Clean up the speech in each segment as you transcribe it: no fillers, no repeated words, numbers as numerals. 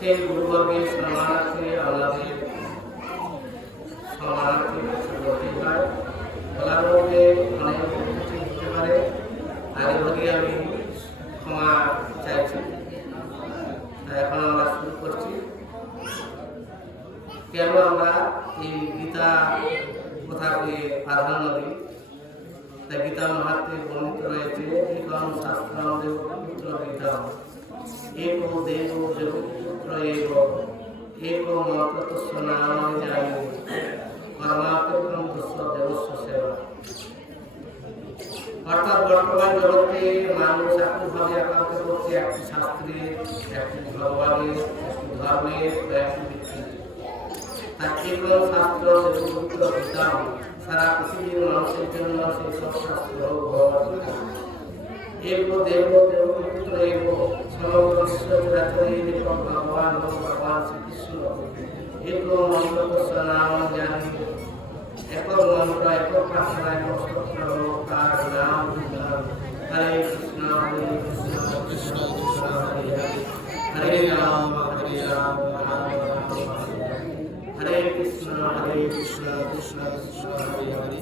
সেই গুরুবর্গের সম্মানার্থে আমাদের সম্মানার্থে কিছু বলতেই হয়। বলার মধ্যে অনেক কিছু হতে পারে, আগে থেকে আমি ক্ষমা চাইছি। এখন আমরা শুরু করছি। কেন আমরা এই গীতা কথাকে প্রাধান্য দিই? তাই গীতা মহাত্মে বর্ণিত রয়েছে, একম শাস্ত্রম দেবপুত্র গীতা, এক দেব দেবপুত্র এব, এক মতস্য নাম জানি, কর্মাত্মকম তস্য দেবস্য সেবা। অর্থাৎ বর্তমান জগতে মানুষ একইভাবে একান্ত করছে একটি শাস্ত্রের, একটি ভগবানের, একটি ধর্মের, একটি ব্যক্তির। তার একম শাস্ত্র দেবপুত্র গীতা সারা পৃথিবীর মানুষের জন্য সেই সব শাস্ত্র ভগবান গীতা। এক দেব দেবপুত্র এক সমগ্র বিশ্বচরাচরে একম ভগবান ভগবান শ্রীকৃষ্ণ, এক মন্ত্রস্য নাম জানি, একক মন্ত্র, একক প্রার্থনা, একক স্তোত্র, তার নাম হরে কৃষ্ণ কৃষ্ণ কৃষ্ণ হরে হরে, হরে রাম রাম হরে কৃষ্ণ কৃষ্ণ কৃষ্ণ হরে হরে,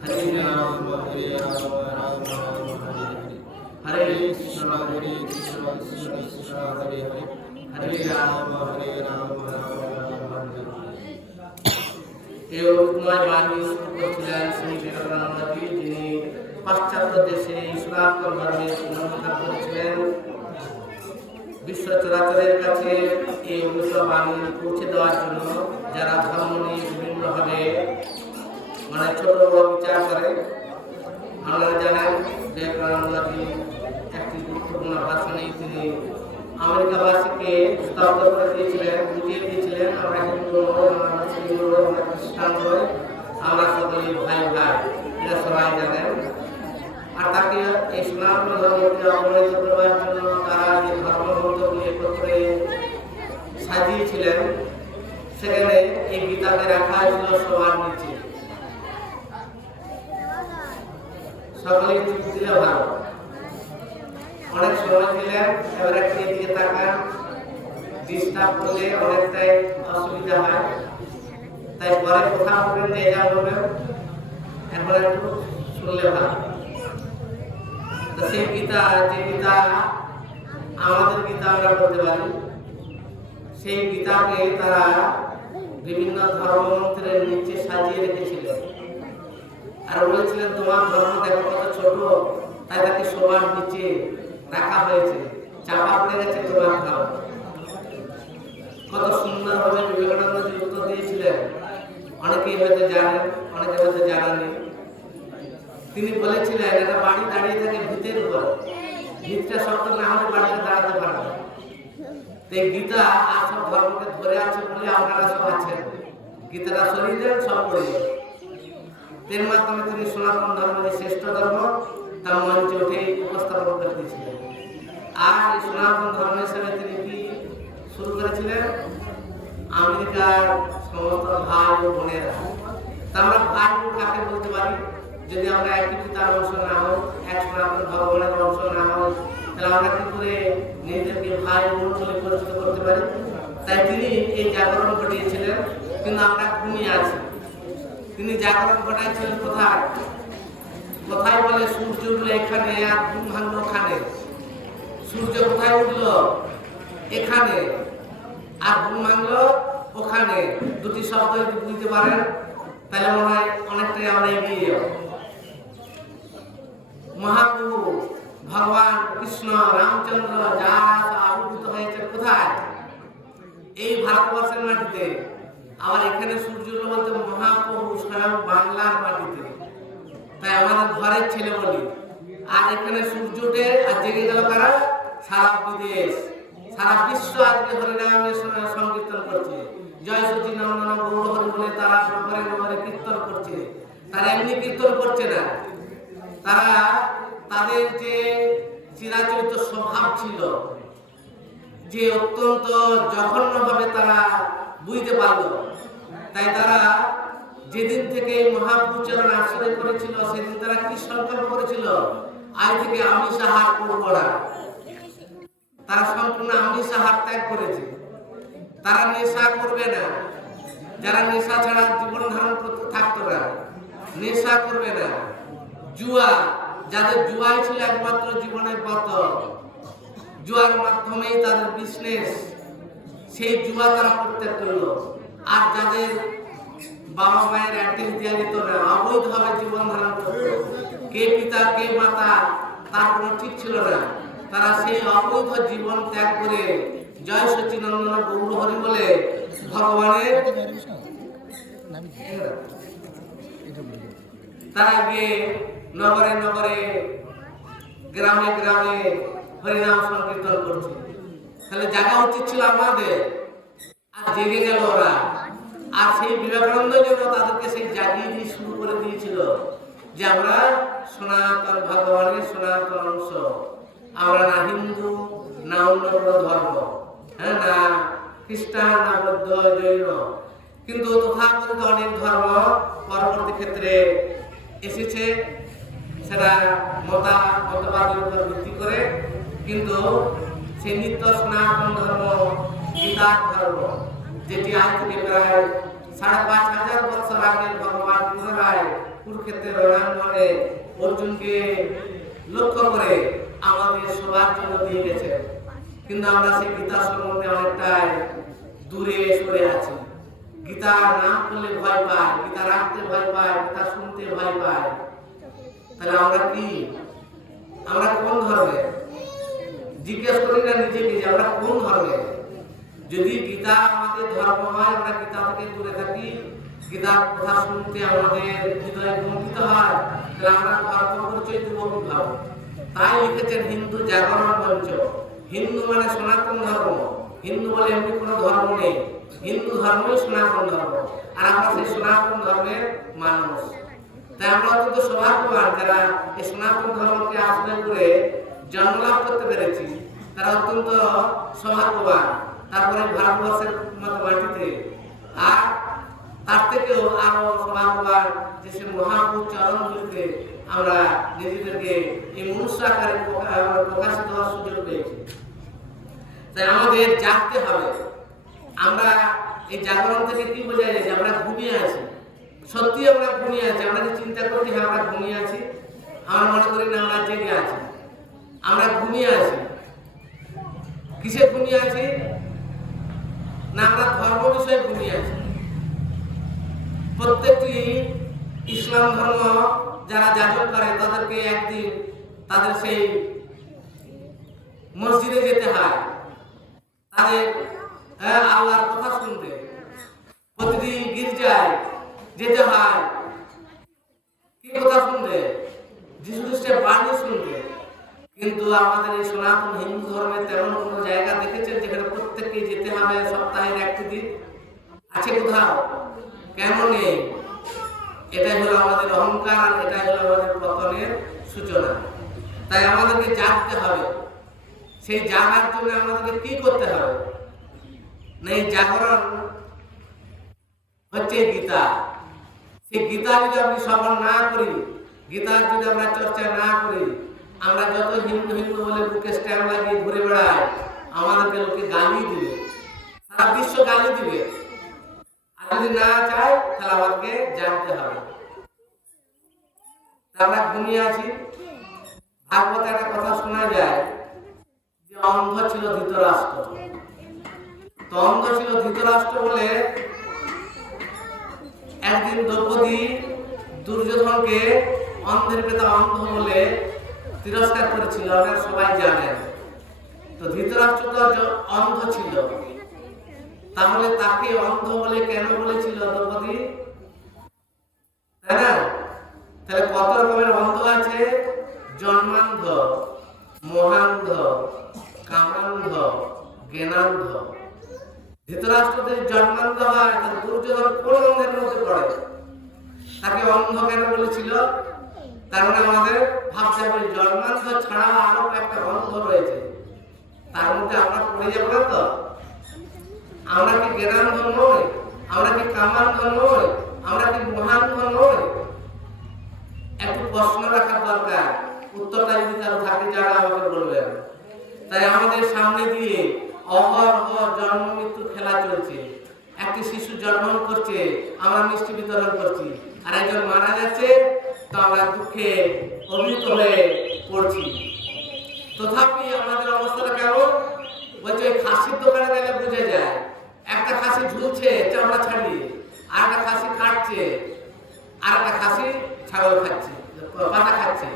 হরে রাম রাম হরে হরে, হরে কৃষ্ণ কৃষ্ণ কৃষ্ণ হরে হরে, হরে রাম রাম হরে হরে। এই উপময় বাণী শুরু করছিলেন শ্রী বিবেকানন্দজি, যিনি পাশ্চাত্য দেশে সনাতন ধর্মের পুনরুদ্ধার করেছিলেন। বিশ্ব চরাচরের কাছে এই অমৃত বাণী পৌঁছে দেওয়ার জন্য যারা ধর্ম নিয়ে বিভিন্নভাবে ছোট বড় বিচার করে। আপনারা জানেন যে বিবেকানন্দজি একটি গুরুত্বপূর্ণ ভাষণে তিনি আমেরিকাবাসীকে স্তব্ধ করে দিয়েছিলেন, বুঝিয়ে দিয়েছিলেন আমরা হিন্দু নই, আমরা মুসলিম নই, আমরা খ্রিস্টান নই, আমরা সকলেই ভাই ভাই, এটা সবাই জানেন। আর তাকে এই সনাতন ধর্মকে অবহিত করবার জন্য তারা যে ধর্মগ্রন্থগুলি একত্রে সাজিয়েছিলেন, সেখানে এই গীতাকে রাখা হয়েছিল সবার নিচে। সকলেই চুপ দিলে ভালো, অনেক সময় দিলেন, এবার একটু এদিকে তাকান, ডিস্টার্ব করলে অনেকটাই অসুবিধা হয়। তাই পরে কথা বলবেন, যে যা বলবেন এখন একটু শুনলে ভালো। তো সেই গীতা, যে গীতা আমাদের গীতা আমরা বলতে পারি, সেই গীতাকে তারা বিভিন্ন ধর্মগ্রন্থের নিচে সাজিয়ে রেখেছিলেন আর বলেছিলেন তোমার ধর্ম দেখো কত ছোট, তাই তাকে সবার নিচে রাখা হয়েছে, চাপা পড়ে গেছে তোমার ধর্ম। কত সুন্দরভাবে বিবেকানন্দজি উত্তর দিয়েছিলেন, অনেকেই হয়তো জানেন, অনেকে হয়তো জানেননি। তিনি বলেছিলেন একটা বাড়ি দাঁড়িয়ে থাকে ভিতের উপর, ভিতটা শক্ত না হলে বাড়িতে দাঁড়াতে পারে না। এই গীতা আর সব ধর্মকে ধরে আছে বলে আপনারা সব আছেন, গীতাটা সরিয়ে দেন সব পড়ে যাবে। এর মাধ্যমে তিনি সনাতন ধর্মের শ্রেষ্ঠ ধর্ম তার মঞ্চে উঠে উপস্থাপন করে দিয়েছিলেন। আর এই সনাতন ধর্ম হিসেবে তিনি কি শুরু করেছিলেন? আমেরিকার সমস্ত ভাই ও বোনেরা, তা আমরা ভাই বোন কাকে বলতে পারি? যদি আমরা একই পিতার অংশ না হই, এক সনাতন ভগবানের অংশ না হই, তাহলে আমরা কি করে নিজেদেরকে ভাই বোন বলে পরিচিত করতে পারি? তাই তিনি এই জাগরণ ঘটিয়েছিলেন, কিন্তু আমরা ঘুমিয়ে আছি। তিনি জাগরণ ঘটাইছিলেন কোথায়? কোথায় বলে সূর্য উঠলো এখানে আর ঘুম ভাঙলো ওখানে। সূর্য কোথায় উঠলো? এখানে, আর ঘুম ভাঙলো ওখানে। দুটি শব্দ যদি বুঝতে পারেন তাহলে মনে হয় অনেকটাই আমরা এগিয়ে যাব। মহাপ্রভু ভগবান কৃষ্ণ রামচন্দ্র যা আবির্ভূত হয়েছে কোথায়? এই ভারতবর্ষের মাটিতে। আবার এখানে সূর্য বলতে মহাপ্রভু স্বয়ং বাংলার মাটিতে। তাই আমাদের ঘরের ছেলে বলি। আর এখানে সূর্য উঠে আর জেগে গেল কারা? সারা বিদেশ, সারা বিশ্ব আজকে হরিনামের সংকীর্তন করছে। জয় সচি নন্দন গৌর হরি বলে তারা নগরে নগরে কীর্তন করছে। তারা এমনি কীর্তন করছে না, তারা তাদের যে চিরাচরিত স্বভাব ছিল, যে অত্যন্ত জঘন্যভাবে তারা বুঝতে পারল, তাই তারা যেদিন থেকে মহাপুচরণ আশ্রয় করেছিল সেদিন তারা কি সংকল্প করেছিল? আজ থেকে আমিষ আহার করব না। তারা সম্পূর্ণ আমিষ আহার ত্যাগ করেছে। তারা নেশা করবে না, যারা নেশা ছাড়া জীবন ধারণ করতে থাকতো না, নেশা করবে না। জুয়া, যাদের জুয়াই ছিল একমাত্র জীবনের পথ, জুয়ার মাধ্যমেই তাদের বিজনেস, সেই জুয়া তারা পরিত্যাগ করলো। আর যাদের বাবা মায়ের অ্যাড্রেস দেওয়া যেত না, অবৈধভাবে জীবন ধারণ করত, কে পিতা কে মাতা তার কোনো ঠিক ছিল না, তারা সেই অবৈধ জীবন ত্যাগ করে জয় সচিনন্দন গৌর হরি বলে ভগবানের তারা গিয়ে নগরে নগরে গ্রামে গ্রামে হরিনাম সংকীর্তন করছে। তাহলে জাগা উচিত ছিল আমাদের, আর জেগে গেল ওরা। আর সেই বিবেকানন্দ যেন তাদেরকে সেই জাগিয়ে দিয়ে শুরু করে দিয়েছিল যে আমরা সনাতন ভগবানের সনাতন অংশ, আমরা না হিন্দু না অন্য কোনো ধর্ম, হ্যাঁ, না খ্রিস্টান না বৌদ্ধ জৈন। কিন্তু তথাকথিত অনেক ধর্ম পরবর্তী ক্ষেত্রে এসেছে, সেটা মতবাদের উপর ভিত্তি করে। কিন্তু সেই নিত্য সনাতন ধর্ম গীতার ধর্ম, যেটি আজ থেকে প্রায় ৫,৫০০ বছর আগে ভগবান পুনরায় কুরুক্ষেত্রের রণাঙ্গনে অর্জুনকে লক্ষ্য করে আমাদের সবার জন্য দিয়ে গেছে। কিন্তু আমরা সেই গীতা সম্বন্ধে অনেকটাই দূরে সরে আছি। গীতা নাম করলে ভয় পাই, গীতা রাখতে ভয় পাই, গীতা শুনতে ভয় পাই। তাহলে আমরা কি, আমরা কোন ধর্মে? জিজ্ঞেস করি না নিজেকে যে আমরা কোন ধর্মে? যদি গীতা আমাদের ধর্ম হয়, আমরা গীতা থেকে দূরে থাকি, গীতার কথা শুনতে আমাদের হৃদয় কম্পিত হয়, তাহলে আমরা ধর্ম পরিচয় দেব কিভাবে? তাই লিখেছেন হিন্দু জাগরণ মঞ্চ। হিন্দু মানে সনাতন ধর্ম, হিন্দু বলে এমনি কোনো ধর্ম নেই, হিন্দু ধর্মই সনাতন ধর্ম। আর আমরা সেই সনাতন ধর্মের মানুষ। তাই আমরা অত্যন্ত সৌভাগ্যবান যারা এই সনাতন ধর্মকে আশ্রয় করে জন্মলাভ করতে পেরেছি, তারা অত্যন্ত সৌভাগ্যবান। তারপরে ভারতবর্ষের মতো মাটিতে, আর তার থেকেও আরো সৌভাগ্যবান যে সে মহাপুর চরণগুলিতে আমরা নিজেদেরকে এই মনুষ্য আকারে প্রকাশিত হওয়ার সুযোগ পেয়েছি। তাই আমাদের জাগতে হবে। আমরা এই জাগরণ থেকে কি বোঝা যায়? যে আমরা ঘুমিয়ে আছি, সত্যি আমরা ঘুমিয়ে আছি। আমরা যে চিন্তা করি হ্যাঁ আমরা ঘুমিয়ে আছি, আমরা মনে করি না আমরা জেগে আছি। আমরা ঘুমিয়ে আছি, কিসে ঘুমিয়ে আছি? না আমরা ধর্ম বিষয়ে ঘুমিয়ে আছি। প্রত্যেকটি ইসলাম ধর্ম যারা যাজক করে তাদেরকে একদিন তাদের সেই মসজিদে যেতে হয়, তাদের আল্লাহর কথা শুনতে প্রতিদিন গির্জায় যেতে হয়। কি কথা শুনতে? যিশু খ্রিস্টের বাণী শুনতে। কিন্তু আমাদের এই সনাতন হিন্দু ধর্মে তেমন কোনো জায়গা দেখেছেন যেখানে প্রত্যেককে যেতে হবে সপ্তাহের একটি দিন? আছে কোথাও? কেন নেই? এটাই হলো আমাদের অহংকার, এটাই হলো আমাদের পতনের সূচনা। তাই আমাদেরকে জাগতে হবে। সেই জাগার জন্য আমাদেরকে কি করতে হবে? না, এই জাগরণ হচ্ছে গীতা। সেই গীতা যদি আপনি শ্রবণ না করি, গীতার যদি আমরা চর্চা না করি, আমরা যত হিন্দু হিন্দু বলে বুকে স্ট্যাম্প লাগিয়ে ঘুরে বেড়াই, আমাদেরকে লোকে গালি দিবে, সারা বিশ্ব গালি দিবে। আর যদি না চাই তাহলে আমাদেরকে জানতে হবে। আমরা ঘুমিয়ে আছি। ভাগবতে একটা কথা শোনা যায় যে অন্ধ ছিল ধৃতরাষ্ট্র। তো অন্ধ ছিল ধৃতরাষ্ট্র বলে একদিন দ্রৌপদী দুর্যোধনকে অন্ধের পেতা অন্ধ বলে তিরস্কার করেছিল, আপনারা সবাই জানেন। তো ধৃতরাষ্ট্র তো অন্ধ ছিল, তাহলে তাকে অন্ধ বলে কেন বলেছিল দ্রৌপদী? তাই না? তাহলে কত রকমের অন্ধ আছে? জন্মান্ধ, মহান্ধ, কামান্ধ, জ্ঞানান্ধ। ধৃতরাষ্ট্রদের জন্মান্ধ হয়, তার দুর্যোধন কোন অন্ধের মধ্যে পড়ে? তাকে অন্ধ কেন বলেছিল? তার মানে আমাদের ভাবতে হবে জন্মান্ধ ছাড়া আরো একটা অন্ধ রয়েছে, তার মধ্যে আমরা পড়ে যাবো না তো? আমরা কি জ্ঞানান্ধ নই? আমরা কি কামান্ধ নই? আমরা কি মহান্ধ নই? একটু প্রশ্ন রাখার দরকার। উত্তরটা যদি কারো থাকে যারা আমাকে বলবেন। তাই আমাদের সামনে দিয়ে অহরহ জন্ম মৃত্যু খেলা চলছে। একটি শিশু জন্ম করছে, আমরা মিষ্টি বিতরণ করছি, আর একজন মারা যাচ্ছে, তো আমরা দুঃখে অভিভূত হয়ে পড়ছি। তথাপি আমাদের অবস্থাটা কেমন? বলছে ওই খাসির দোকানে গেলে বুঝে যায়, একটা খাসি ঝুলছে চামড়া ছাড়িয়ে, আর একটা খাসি কাটছে, আর একটা খাসি ছাগল খাচ্ছে, পাতা খাচ্ছে।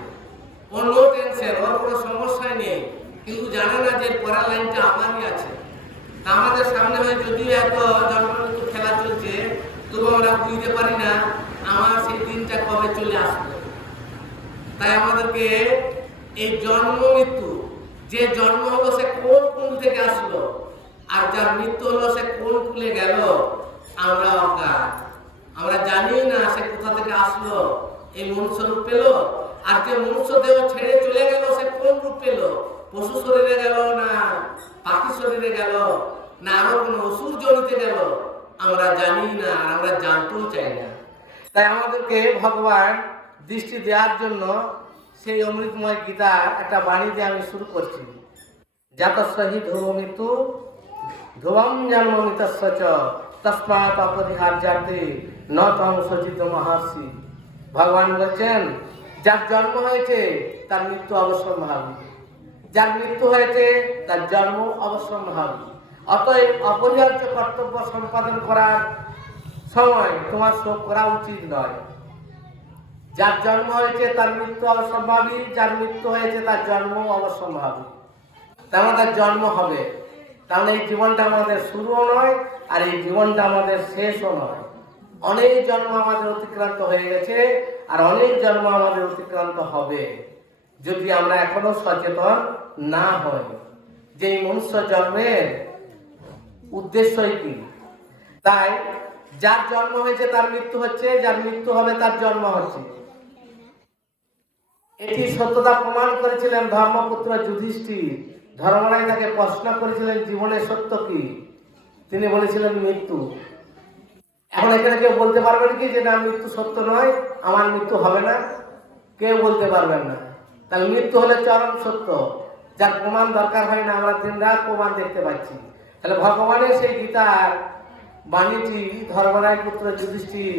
ওর নো টেনশন, ওর কোনো সমস্যাই নেই, কিন্তু জানে না যে পরের লাইনটা আমারই আছে। তা আমাদের সামনে হয়ে যদিও এত জন্ম মৃত্যু খেলা চলছে, তবু আমরা বুঝতে পারি না আমার সেই দিনটা কবে চলে আসবে। তাই আমাদেরকে এই জন্ম মৃত্যু, যে জন্ম হলো সে কোন কুল থেকে আসলো, আর যার মৃত্যু হলো সে কোন কুলে গেল, আমরা অজ্ঞাত। আমরা জানি না সে কোথা থেকে আসলো, এই মনুষ্য রূপ পেল, আর যে মনুষ্য দেহ ছেড়ে চলে গেল সে কোন রূপ পেল, পশু শরীরে গেল না পাখি শরীরে গেল না আরো কোনো অসুর জনিতে গেল, আমরা জানি না, আর আমরা জানতেও চাই না। তাই আমাদেরকে ভগবান দৃষ্টি দেওয়ার জন্য সেই অমৃতময় গীতার একটা বাণী দিয়ে আমি শুরু করছি। জাতস্যহি ধ্রুব মৃত্যু ধ্রুবম জন্ম মৃতস্য চ তস্মাৎ অপরিহার্যাতে ন তং সচিত মহর্ষি। ভগবান বলছেন, যার জন্ম হয়েছে তার মৃত্যু অবশ্যম্ভাবী, যার মৃত্যু হয়েছে তার জন্ম অবশ্যম্ভাবী। অতএব অপরিহার্য কর্তব্য সম্পাদন করার সময় তোমার শোক করা উচিত নয়। যার জন্ম হয়েছে তার মৃত্যু অবশ্যম্ভাবী, যার মৃত্যু হয়েছে তার জন্ম অবশ্যম্ভাবী। তার আমাদের জন্ম হবে, তাহলে এই জীবনটা আমাদের শুরুও নয়, আর এই জীবনটা আমাদের শেষও নয়। অনেক জন্ম আমাদের অতিক্রান্ত হয়ে গেছে, আর অনেক জন্ম আমাদের অতিক্রান্ত হবে, যদি আমরা এখনো সচেতন না হই যে এই মনুষ্য জন্মের উদ্দেশ্যই কি। তাই যার জন্ম হয়েছে তার মৃত্যু হচ্ছে, যার মৃত্যু হবে তার জন্ম হচ্ছে। এটি সত্যতা প্রমাণ করেছিলেন ধর্মপুত্র যুধিষ্ঠির। ধর্মরাজ তাকে প্রশ্ন করেছিলেন জীবনের সত্য কি, তিনি বলেছিলেন মৃত্যু। এখন এখানে কেউ বলতে পারবেন কি যে না মৃত্যু সত্য নয়, আমার মৃত্যু হবে না? কেউ বলতে পারবেন না। তাহলে মৃত্যু হলে চরম সত্য, যার প্রমাণ দরকার হয় না, আমরা দিন রাত প্রমাণ দেখতে পাচ্ছি। তাহলে ভগবানের সেই গীতার বাণীটি ধর্মরাজ পুত্র যুধিষ্ঠির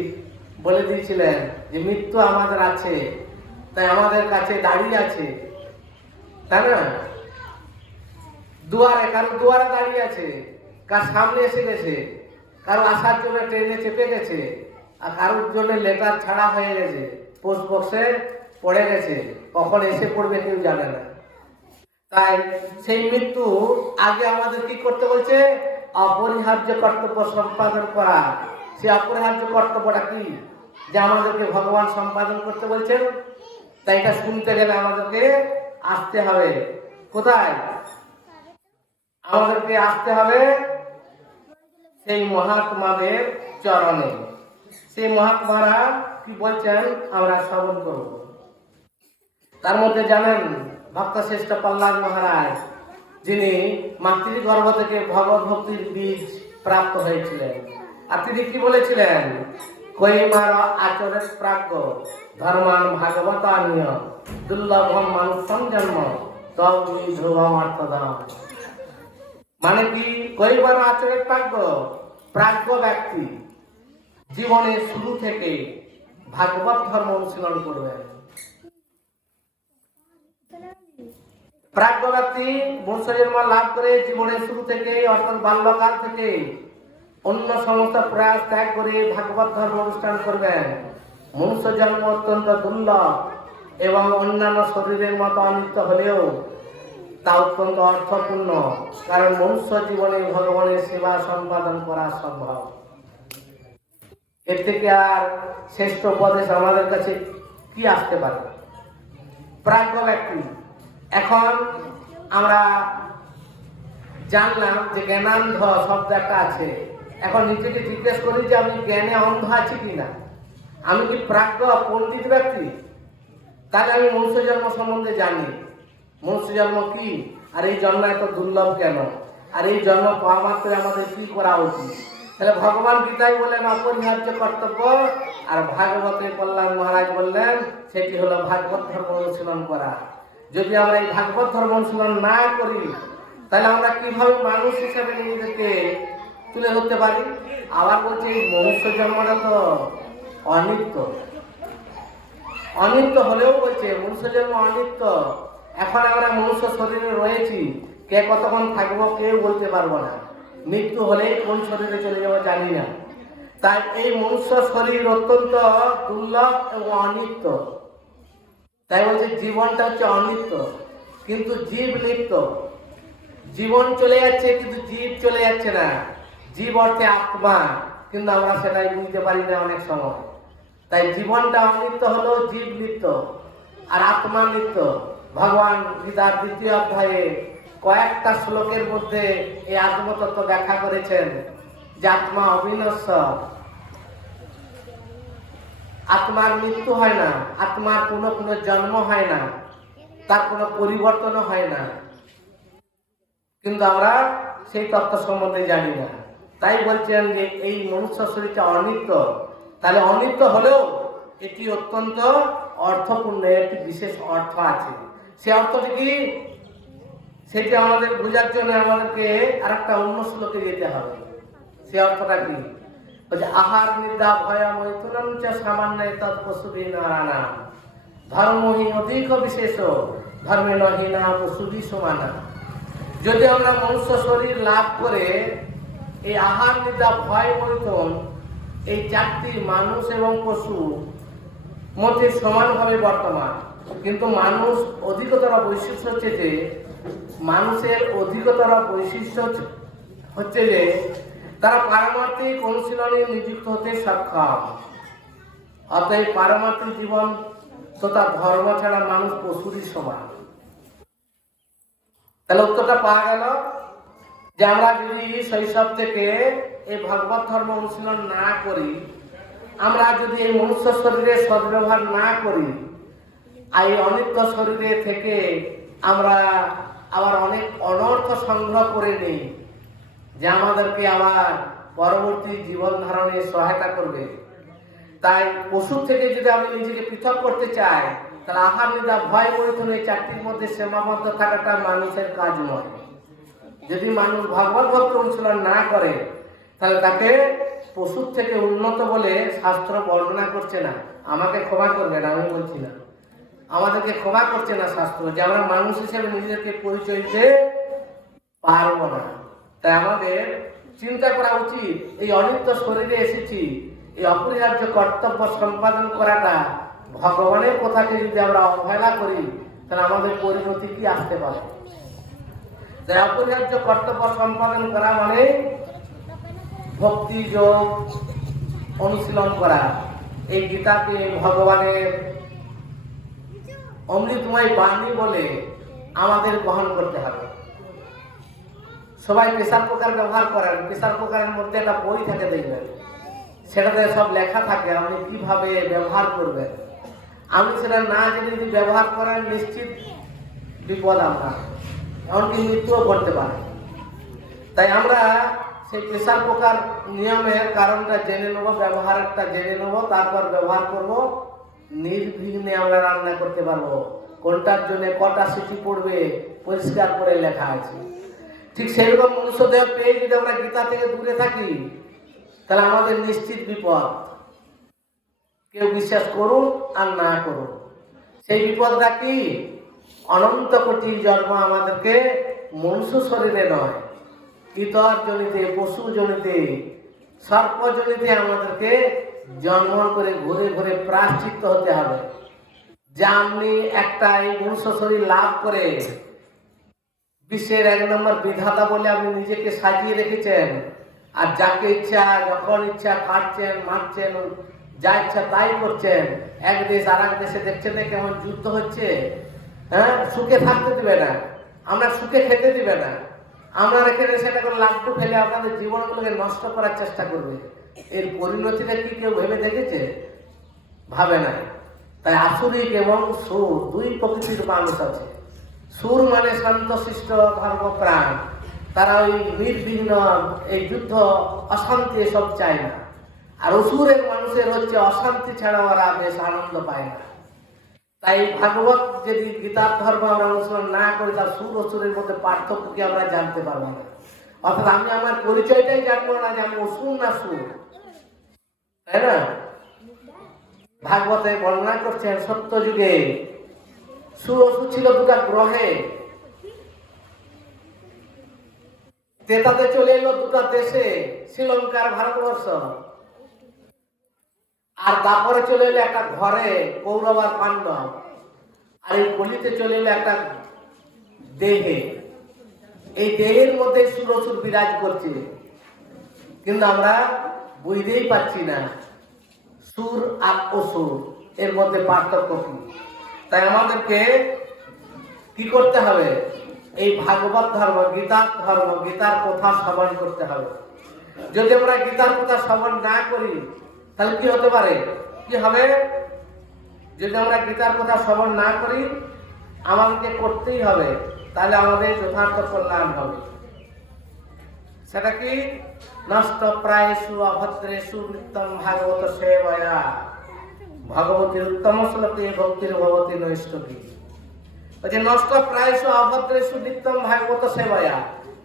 বলে দিয়েছিলেন যে মৃত্যু আমাদের আছে, তাই আমাদের কাছে দাঁড়িয়ে আছে, তাই না? দুয়ারে, কারো দুয়ারে দাঁড়িয়ে আছে, কার সামনে এসে গেছে, কারো আসার জন্য ট্রেনে চেপে গেছে, আর কারোর জন্য লেটার ছাড়া হয়ে গেছে, পোস্ট বক্সে পড়ে গেছে, কখন এসে পড়বে কেউ জানে না। তাই সেই মৃত্যু আগে আমাদের কি করতে বলছে? অপরিহার্য কর্তব্য সম্পাদন করা। সেই অপরিহার্য কর্তব্যটা কি, যে আমাদেরকে ভগবান সম্পাদন করতে বলছেন। তাই এটা শুনতে গেলে আমাদেরকে আসতে হবে কোথায়? আমাদেরকে আসতে হবে সেই মহাত্মাদের চরণে। সেই মহাত্মারা কি বলছেন আমরা শ্রবণ করব। তার মধ্যে জানেন ভক্ত শ্রেষ্ঠ প্রহ্লাদ মহারাজ, যিনি মাতৃগর্ভ থেকে ভগবত ভক্তির বীজ প্রাপ্ত হয়েছিলেন, আর তিনি কি বলেছিলেন? কৈমার আচরের প্রাজ্ঞ ধর্মান ভাগবত আনিয় দুর্লভম মানুষম জন্ম তবে ধ্রুবম অর্থদাম। মানে কি? কৈমার আচরের প্রাজ্ঞ, প্রাজ্ঞ ব্যক্তি জীবনের শুরু থেকে ভাগবত ধর্ম অনুশীলন করবেন। প্রাজ্ঞ ব্যক্তি মনুষ্য জন্ম লাভ করে জীবনের শুরু থেকে অর্থাৎ বাল্যকাল থেকে অন্য সমস্ত প্রয়াস ত্যাগ করে ভাগবত ধর্ম অনুষ্ঠান করবেন। মনুষ্য জন্ম অত্যন্ত দুর্লভ এবং অন্যান্য শরীরের মতো অনিত্য হলেও তা অত্যন্ত অর্থপূর্ণ, কারণ মনুষ্য জীবনে ভগবানের সেবা সম্পাদন করা সম্ভব। এর থেকে আর শ্রেষ্ঠ উপদেশ আমাদের কাছে কি আসতে পারে? প্রাজ্ঞ ব্যক্তি। এখন আমরা জানলাম যে জ্ঞানান্ধ শব্দ একটা আছে। এখন নিজেকে জিজ্ঞেস করি যে আমি জ্ঞানে অন্ধ আছি কিনা, আমি কি প্রাজ্ঞ পণ্ডিত ব্যক্তি? তাহলে আমি মনুষ্য জন্ম সম্বন্ধে জানি, মনুষ্য জন্ম কি, আর এই জন্ম এত দুর্লভ কেন, আর এই জন্ম পাওয়া মাত্রই আমাদের কি করা উচিত। তাহলে ভগবান গীতায় বললেন অপরিহার্য কর্তব্য, আর ভাগবতে প্রহ্লাদ মহারাজ বললেন সেটি হলো ভাগবত ধর্ম অনুশীলন করা। যদি আমরা এই ভাগবত ধর্ম অনুশীলন না করি তাহলে আমরা কিভাবে মানুষ হিসাবে নিজেদেরকে তুলে ধরতে পারি? আবার বলছে এই মনুষ্য জন্মটা তো অনিত্য। অনিত্য হলেও বলছে মনুষ্য জন্ম অনিত্য। এখন আমরা মনুষ্য শরীরে রয়েছি, কে কতক্ষণ থাকবো কেউ বলতে পারবো না। মৃত্যু হলেই কোন শরীরে চলে যাবো জানি না। তাই এই মনুষ্য শরীর অত্যন্ত দুর্লভ এবং অনিত্য। তাই বলছে জীবনটা হচ্ছে অনিত্য, কিন্তু জীব নিত্য। জীবন চলে যাচ্ছে কিন্তু জীব চলে যাচ্ছে না। জীব অর্থে আত্মা, কিন্তু আমরা সেটাই বুঝতে পারি না অনেক সময়। তাই জীবনটা অনিত্য হলো, জীব নিত্য আর আত্মা নিত্য। ভগবান গীতার 2য় অধ্যায়ে কয়েকটা শ্লোকের মধ্যে এই আত্মতত্ত্ব ব্যাখ্যা করেছেন যে আত্মা অবিনশ্বর, আত্মার মৃত্যু হয় না, আত্মার কোনো জন্ম হয় না, তার কোনো পরিবর্তনও হয় না। কিন্তু আমরা সেই তত্ত্ব সম্বন্ধে জানি না। তাই বলছেন যে এই মনুষ্য শরীরটা অনিত্য। তাহলে অনিত্য হলেও এটি অত্যন্ত অর্থপূর্ণ, একটি বিশেষ অর্থ আছে। সে অর্থটি কি, সেটি আমাদের বোঝার জন্য আমাদেরকে আরেকটা অন্য শ্লোকে যেতে হবে। সে অর্থটা কি? বলছে আহার নিদ্রা ভয়া মৈথুনম চ সামান্য তৎ পশুভি নারায়ণ ধর্মহি অধিক বিশেষ ধর্মে নহি না পশুভি সমানা। যদি আমরা মনুষ্য শরীর লাভ করে এই আহার নিদ্রা ভয় মৈথুন এই 4টি মানুষ এবং পশু মধ্যে সমানভাবে বর্তমান, কিন্তু মানুষ অধিকতর বৈশিষ্ট্য হচ্ছে যে মানুষের অধিকতর বৈশিষ্ট্য হচ্ছে যে তারা পারমার্থিক অনুশীলনে নিযুক্ত হতে সক্ষম। অতএব পারমার্থিক জীবন তথা ধর্ম ছাড়া মানুষ পশুরই সমান। তাহলে উত্তরটা পাওয়া গেল যে আমরা যদি শৈশব থেকে এই ভগবত ধর্ম অনুশীলন না করি, আমরা যদি এই মনুষ্য শরীরে সদ্ব্যবহার না করি, আর এই অনিত্য শরীরে থেকে আমরা আবার অনেক অনর্থ সংগ্রহ করে নিই, যে আমাদেরকে আবার পরবর্তী জীবন ধারণে সহায়তা করবে। তাই পশুর থেকে যদি আমি নিজেকে পৃথক করতে চাই, তাহলে আহার নিদ্রা ভয় মৈথুন এই 4টির মধ্যে সীমাবদ্ধ থাকাটা মানুষের কাজ নয়। যদি মানুষ ভগবত ভক্ত অনুশীলন না করে, তাহলে তাকে পশুর থেকে উন্নত বলে শাস্ত্র বর্ণনা করছে না। আমাকে ক্ষমা করবেন, আমি বলছি না, আমাদেরকে ক্ষমা করছে না শাস্ত্র, যে আমরা মানুষ হিসেবে নিজেদেরকে পরিচয় দিতে পারবো না। তাই আমাদের চিন্তা করা উচিত, এই অনিত্য শরীরে এসেছি, এই অপরিহার্য কর্তব্য সম্পাদন করাটা ভগবানের কথাকে যদি আমরা অবহেলা করি, তাহলে আমাদের পরিণতি কি আসতে পারে। তাই অপরিহার্য কর্তব্য সম্পাদন করা মানে ভক্তি যোগ অনুশীলন করা। এই গীতাকে ভগবানের অমৃতময় বাণী বলে আমাদের গ্রহণ করতে হবে। সবাই প্রেসার কুকার ব্যবহার করেন, প্রেসার কুকারের মধ্যে একটা বই থাকে দেখবেন, সেটাতে সব লেখা থাকে আপনি কিভাবে ব্যবহার করবেন। আপনি সেটা না জেনে যদি ব্যবহার করেন, নিশ্চিত বিপদ আপনার, এমনকি মৃত্যুও ঘটতে পারে। তাই আমরা সেই প্রেসার কুকার নিয়মের কারণটা জেনে নেবো, ব্যবহারটা জেনে নেবো, তারপর ব্যবহার করব। নির্বিঘ্নে আমরা রান্না করতে পারবো। কোনটার জন্য কটা সিটি পড়বে পরিষ্কার করে লেখা আছে। ঠিক সেরকম মনুষ্য দেহ পেয়ে যদি আমরা গীতা থেকে দূরে থাকি, তাহলে আমাদের নিশ্চিত বিপদ। কেউ বিশ্বাস করুন আর না করুন, সেই বিপদটা কি? অনন্ত কোটি জন্ম আমাদেরকে মনুষ্য শরীরে নয়, ইতর জনিতে, পশু জনিতে, সর্প জনিতে আমাদেরকে জন্ম করে ঘুরে ঘুরে প্রায়শ্চিত্ত হতে হবে। যে আপনি একটা এই মনুষ্য শরীর লাভ করে বিশ্বের 1 নম্বর বিধাতা বলে আপনি নিজেকে সাজিয়ে রেখেছেন, আর যাকে ইচ্ছা যখন ইচ্ছা কাটছেন, মারছেন, যা ইচ্ছা তাই করছেন। এক দেশ আর এক দেশে দেখছেন না কেমন যুদ্ধ হচ্ছে। হ্যাঁ, সুখে থাকতে দিবে না, আমরা সুখে খেতে দিবে না, আমরা রেখে সেটা করে লাড্ডু ফেলে আপনাদের জীবনগুলোকে নষ্ট করার চেষ্টা করবে। এর পরিণতিটা কি কেউ ভেবে দেখেছে? ভাবে না। তাই আসুরিক এবং সুর দুই প্রকৃতির মানুষ আছে। সুর মানে শান্তশিষ্ট ধর্মপ্রাণ, তারা ওই নির্বিঘ্ন এই যুদ্ধ অশান্তি এসব চায় না। আর অসুরের মানুষের হচ্ছে অশান্তি ছাড়া ওরা বেশ আনন্দ পায় না। তাই ভাগবত যদি গীতার ধর্ম আমরা অনুসরণ না করি, তার সুর অসুরের মধ্যে পার্থক্য কি আমরা জানতে পারবো না। অর্থাৎ আমি আমার পরিচয়টাই জানবো না যে আমি অসুর না সুর, তাই না? ভাগবতে বর্ণনা করছেন সত্য যুগে সুর অসুর ছিল দুটা গ্রহে, তেতাতে চলে এলো দুটা দেশে, শ্রীলঙ্কার ভারতবর্ষ, আর তারপরে চলে এলো একটা ঘরে, কৌরব আর পাণ্ডব, আর এই কলিতে চলে এলো একটা দেহে। এই দেহের মধ্যে সুর অসুর বিরাজ করছে, কিন্তু আমরা বুঝতেই পারছি না সুর আর অসুর এর মধ্যে পার্থক্য কি। তাই আমাদেরকে কি করতে হবে? এই ভাগবত ধর্ম, গীতার ধর্ম, গীতার কথা শ্রবণ করতে হবে। যদি আমরা গীতার কথা শ্রবণ না করি তাহলে কি হতে পারে? কি হবে? যদি আমরা গীতার কথা শ্রবণ না করি, আমাদেরকে করতেই হবে, তাহলে আমাদের যথার্থ কল্যাণ হবে। সেটা কি? নষ্ট প্রায়সু অভদ্রেষু নিত্যম ভাগবত সেবয়া ভগবতীর উত্তম শ্লোকে ভক্তির ভবতী নৈষ্ঠকী। বলছে নষ্ট প্রায়সু অভদ্রেষু নিত্যম ভাগবত সেবয়া।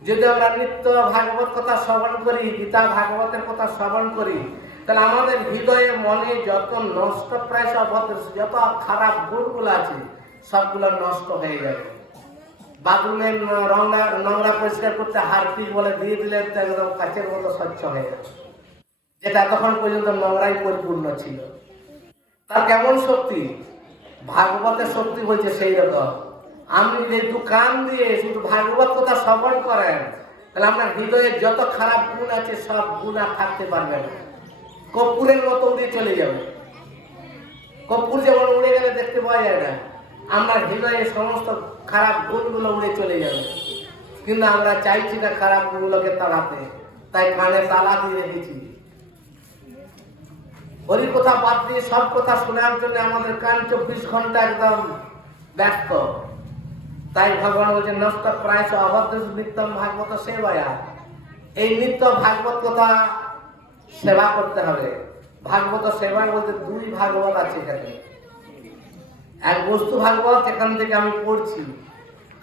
যদি আমরা নিত্য ভাগবত কথা শ্রবণ করি, গীতা ভাগবতের কথা শ্রবণ করি, তাহলে আমাদের হৃদয়ে মনে যত নষ্ট প্রায়সু অভদ্রেষু, যত খারাপ গুণগুলো আছে সবগুলো নষ্ট হয়ে যাবে। বাথরুমের নোংরা পরিষ্কার করতে হারপিক বলে দিয়ে দিলে তো একদম কাচের মতো স্বচ্ছ হয়ে যাবে, যেটা তখন পর্যন্ত নোংরাই পরিপূর্ণ ছিল। তার কেমন শক্তি? ভাগবতের শক্তি বলছে সেই রকম। আপনি যদি দোকান দিয়ে শুধু ভাগবত কথা শ্রবণ করেন, তাহলে আপনার হৃদয়ে যত খারাপ গুণ আছে সব গুণ আর থাকতে পারবে না, কর্পূরের মতো উড়ে চলে যাবে। কর্পূর যেমন উড়ে গেলে দেখতে পাওয়া যায় না, আমরা হৃদয়ে সমস্ত খারাপ গুণগুলো উড়ে চলে যাবে। কিন্তু আমরা চাইছি না খারাপ গুণগুলোকে তাড়াতে, তাই কানে তালা দিয়ে রেখেছি। হরি কথা বাদ দিয়ে সব কথা শোনার জন্য আমাদের কান 24 ঘন্টা একদম ব্যস্ত। তাই ভগবান বলছেন নষ্ট প্রায় অভদ্র নিত্যম ভাগবত সেবায়া। এই নিত্য ভাগবত কথা সেবা করতে হবে। ভাগবত সেবা বলতে দুই ভাগবত আছে এখানে। এক বস্তু ভাগবত, এখান থেকে আমি পড়ছি,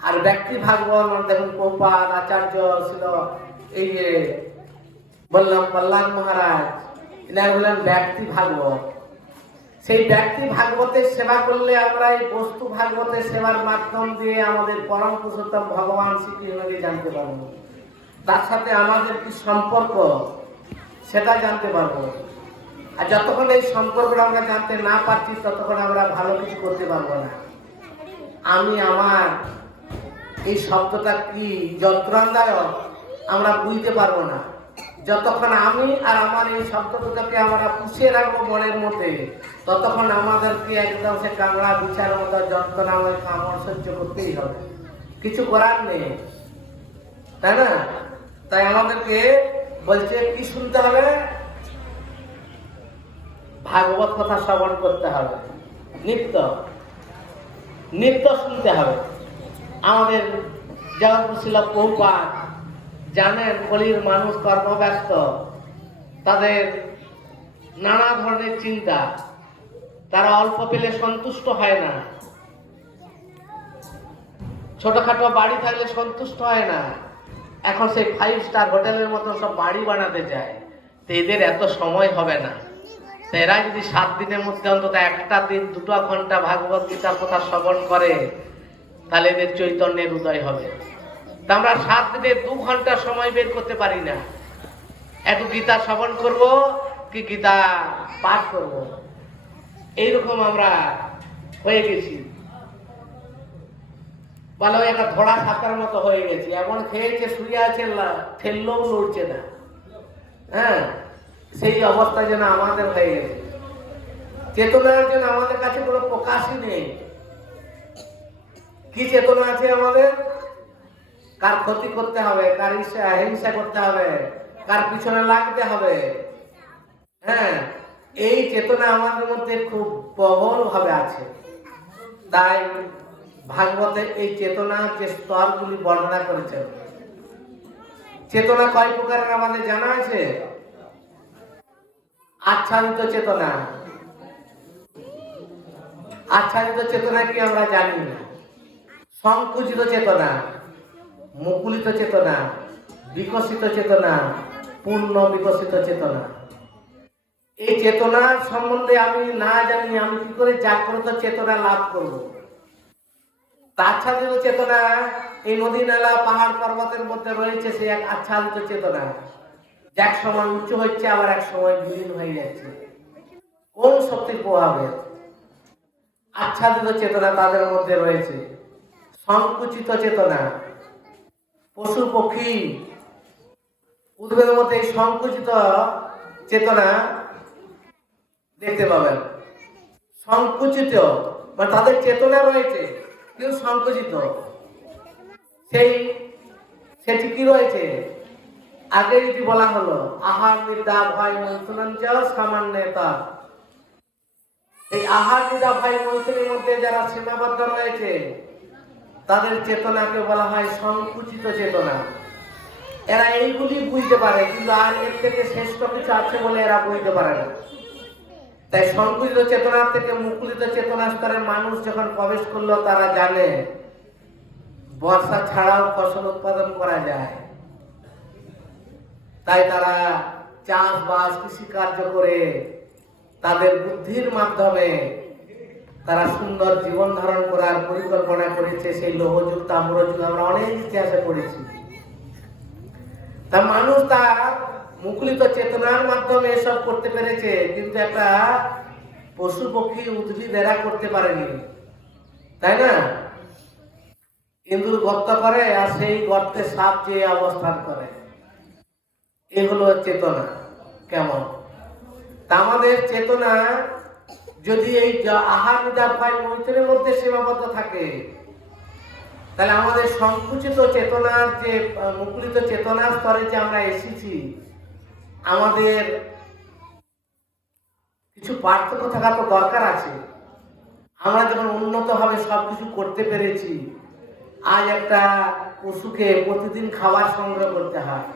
আর ব্যক্তি ভাগবত দেখুন প্রভুপাদ আচার্য ছিল, এই যে বললাম কল্যাণ মহারাজ, এরা হলেন ব্যক্তি ভাগবত। সেই ব্যক্তি ভাগবতের সেবা করলে আমরা এই বস্তু ভাগবতের সেবার মাধ্যম দিয়ে আমাদের পরম পুরুষোত্তম ভগবান শ্রীকৃষ্ণকে জানতে পারবো, তার সাথে আমাদের কি সম্পর্ক সেটা জানতে পারবো। আর যতক্ষণ এই সম্পর্কটা আমরা জানতে না পারছি, ততক্ষণ আমরা ভালো কিছু করতে পারবো না। আমি আমার এই শব্দটা কি যন্ত্রণাদায়ক আমরা বুঝতে পারবো না। যতক্ষণ আমি আর আমার এই শব্দটাকে আমরা পুষিয়ে রাখবো মনের মধ্যে, ততক্ষণ আমাদেরকে একদম সে কাংড়া বিচার মতো যন্ত্রণাময় কামড় সহ্য করতেই হবে, কিছু করার নেই, তাই না? তাই আমাদেরকে বলছে কি শুনতে হবে? ভাগবত কথা শ্রবণ করতে হবে, নিত্য নিত্য শুনতে হবে। আমাদের যেমন ছিল প্রভুপাদ জানেন, কলির মানুষ কর্মব্যস্ত, তাদের নানা ধরনের চিন্তা, তারা অল্প পেলে সন্তুষ্ট হয় না, ছোটখাটো বাড়ি থাকলে সন্তুষ্ট হয় না, এখন সেই 5 স্টার হোটেলের মতো সব বাড়ি বানাতে চায়। তো এদের এত সময় হবে না, তো এরা যদি 7 দিনের মধ্যে অন্তত একটা দিন 2 ঘন্টা ভাগবত গীতার কথা শ্রবণ করে, তাহলে এদের চৈতন্যের উদয় হবে। তা আমরা 7 দিনে 2 ঘন্টা সময় বের করতে পারি না। একটু গীতা শ্রবণ করব কি গীতা পাঠ করব, এইরকম আমরা হয়ে গেছি। বলো একটা ধরা সাপের মতো হয়ে গেছি, এমন খেয়েছে শুয়ে আছে, ঠেললেও লড়ছে না। হ্যাঁ, সেই অবস্থা যেন আমাদের হয়ে গেছে। চেতনার জন্য আমাদের কাছে কোনো প্রকাশই নেই। কি চেতনা আছে আমাদের? কার ক্ষতি করতে হবে, কার হিংসা করতে হবে, কার পিছনে লাগতে হবে। হ্যাঁ, এই চেতনা আমাদের মধ্যে খুব প্রবল ভাবে আছে। তাই ভাগবতের এই চেতনার যে স্তরগুলি বর্ণনা করেছেন, চেতনা কয় প্রকারের আমাদের জানা আছে? আচ্ছাদিত চেতনা, আচ্ছাদিত চেতনা কি আমরা জানি না। সংকুচিত চেতনা, মুকুলিত চেতনা, বিকশিত চেতনা, পূর্ণ বিকশিত চেতনা। এই চেতনার সম্বন্ধে আমি না জানি, আমি কি করে জাগ্রত চেতনা লাভ করব? আচ্ছাদিত চেতনা এই নদী নালা পাহাড় পর্বতের মধ্যে রয়েছে, সে এক আচ্ছাদিত চেতনা, এক সময় উঁচু হচ্ছে আবার এক সময় বিলীন হয়ে যাচ্ছে। কোন শক্তির প্রভাবে? আচ্ছাদিত চেতনা তাদের মধ্যে রয়েছে। সংকুচিত চেতনা, পশু পক্ষী উদ্ভিদের মধ্যে এই সংকুচিত চেতনা দেখতে পাবেন। সংকুচিত মানে তাদের চেতনা রয়েছে কিন্তু সংকুচিত। সেটি কি রয়েছে? আগে যেটি বলা হলো, আহার নিদ্রা ভয় মৈথুনঞ্চ সামান্যতা। এই আহার নিদ্রা ভয় মৈথুনের মধ্যে যারা সীমাবদ্ধ রয়েছে তাদের চেতনাকে বলা হয় সংকুচিত চেতনা। এরা এইগুলি বুঝতে পারে, কিন্তু আর এর থেকে শ্রেষ্ঠ কিছু আছে বলে এরা বুঝতে পারে না। তাই সংকুচিত চেতনার থেকে মুকুলিত চেতনা স্তরে মানুষ যখন প্রবেশ করলো, তারা জানে বর্ষা ছাড়াও ফসল উৎপাদন করা যায়। তাই তারা চাষবাস কৃষি কার্য করে তাদের বুদ্ধির মাধ্যমে তারা সুন্দর জীবন ধারণ করার পরিকল্পনা করেছে। সেই লৌহযুগ তাম্রযুগ আমরা অনেক ইতিহাসে পড়েছি। তা মানুষ তার মুকুলিত চেতনার মাধ্যমে এসব করতে পেরেছে, কিন্তু একটা পশু পক্ষী উদ্ভিদ এরা করতে পারেনি, তাই না? ইঁদুর গর্ত করে আর সেই গর্তে সাপ যে অবস্থান করে, এগুলো চেতনা। কেমন? তা আমাদের চেতনা যদি এই আহার নিদ্রা ভয় মৈথুনের মধ্যে সীমাবদ্ধ থাকে, তাহলে আমাদের সংকুচিত চেতনার যে মুকুলিত চেতনার স্তরে যে আমরা এসেছি, আমাদের কিছু পার্থক্য থাকা তো দরকার আছে। আমরা যখন উন্নতভাবে সবকিছু করতে পেরেছি, আজ একটা পশুকে প্রতিদিন খাবার সংগ্রহ করতে হয়,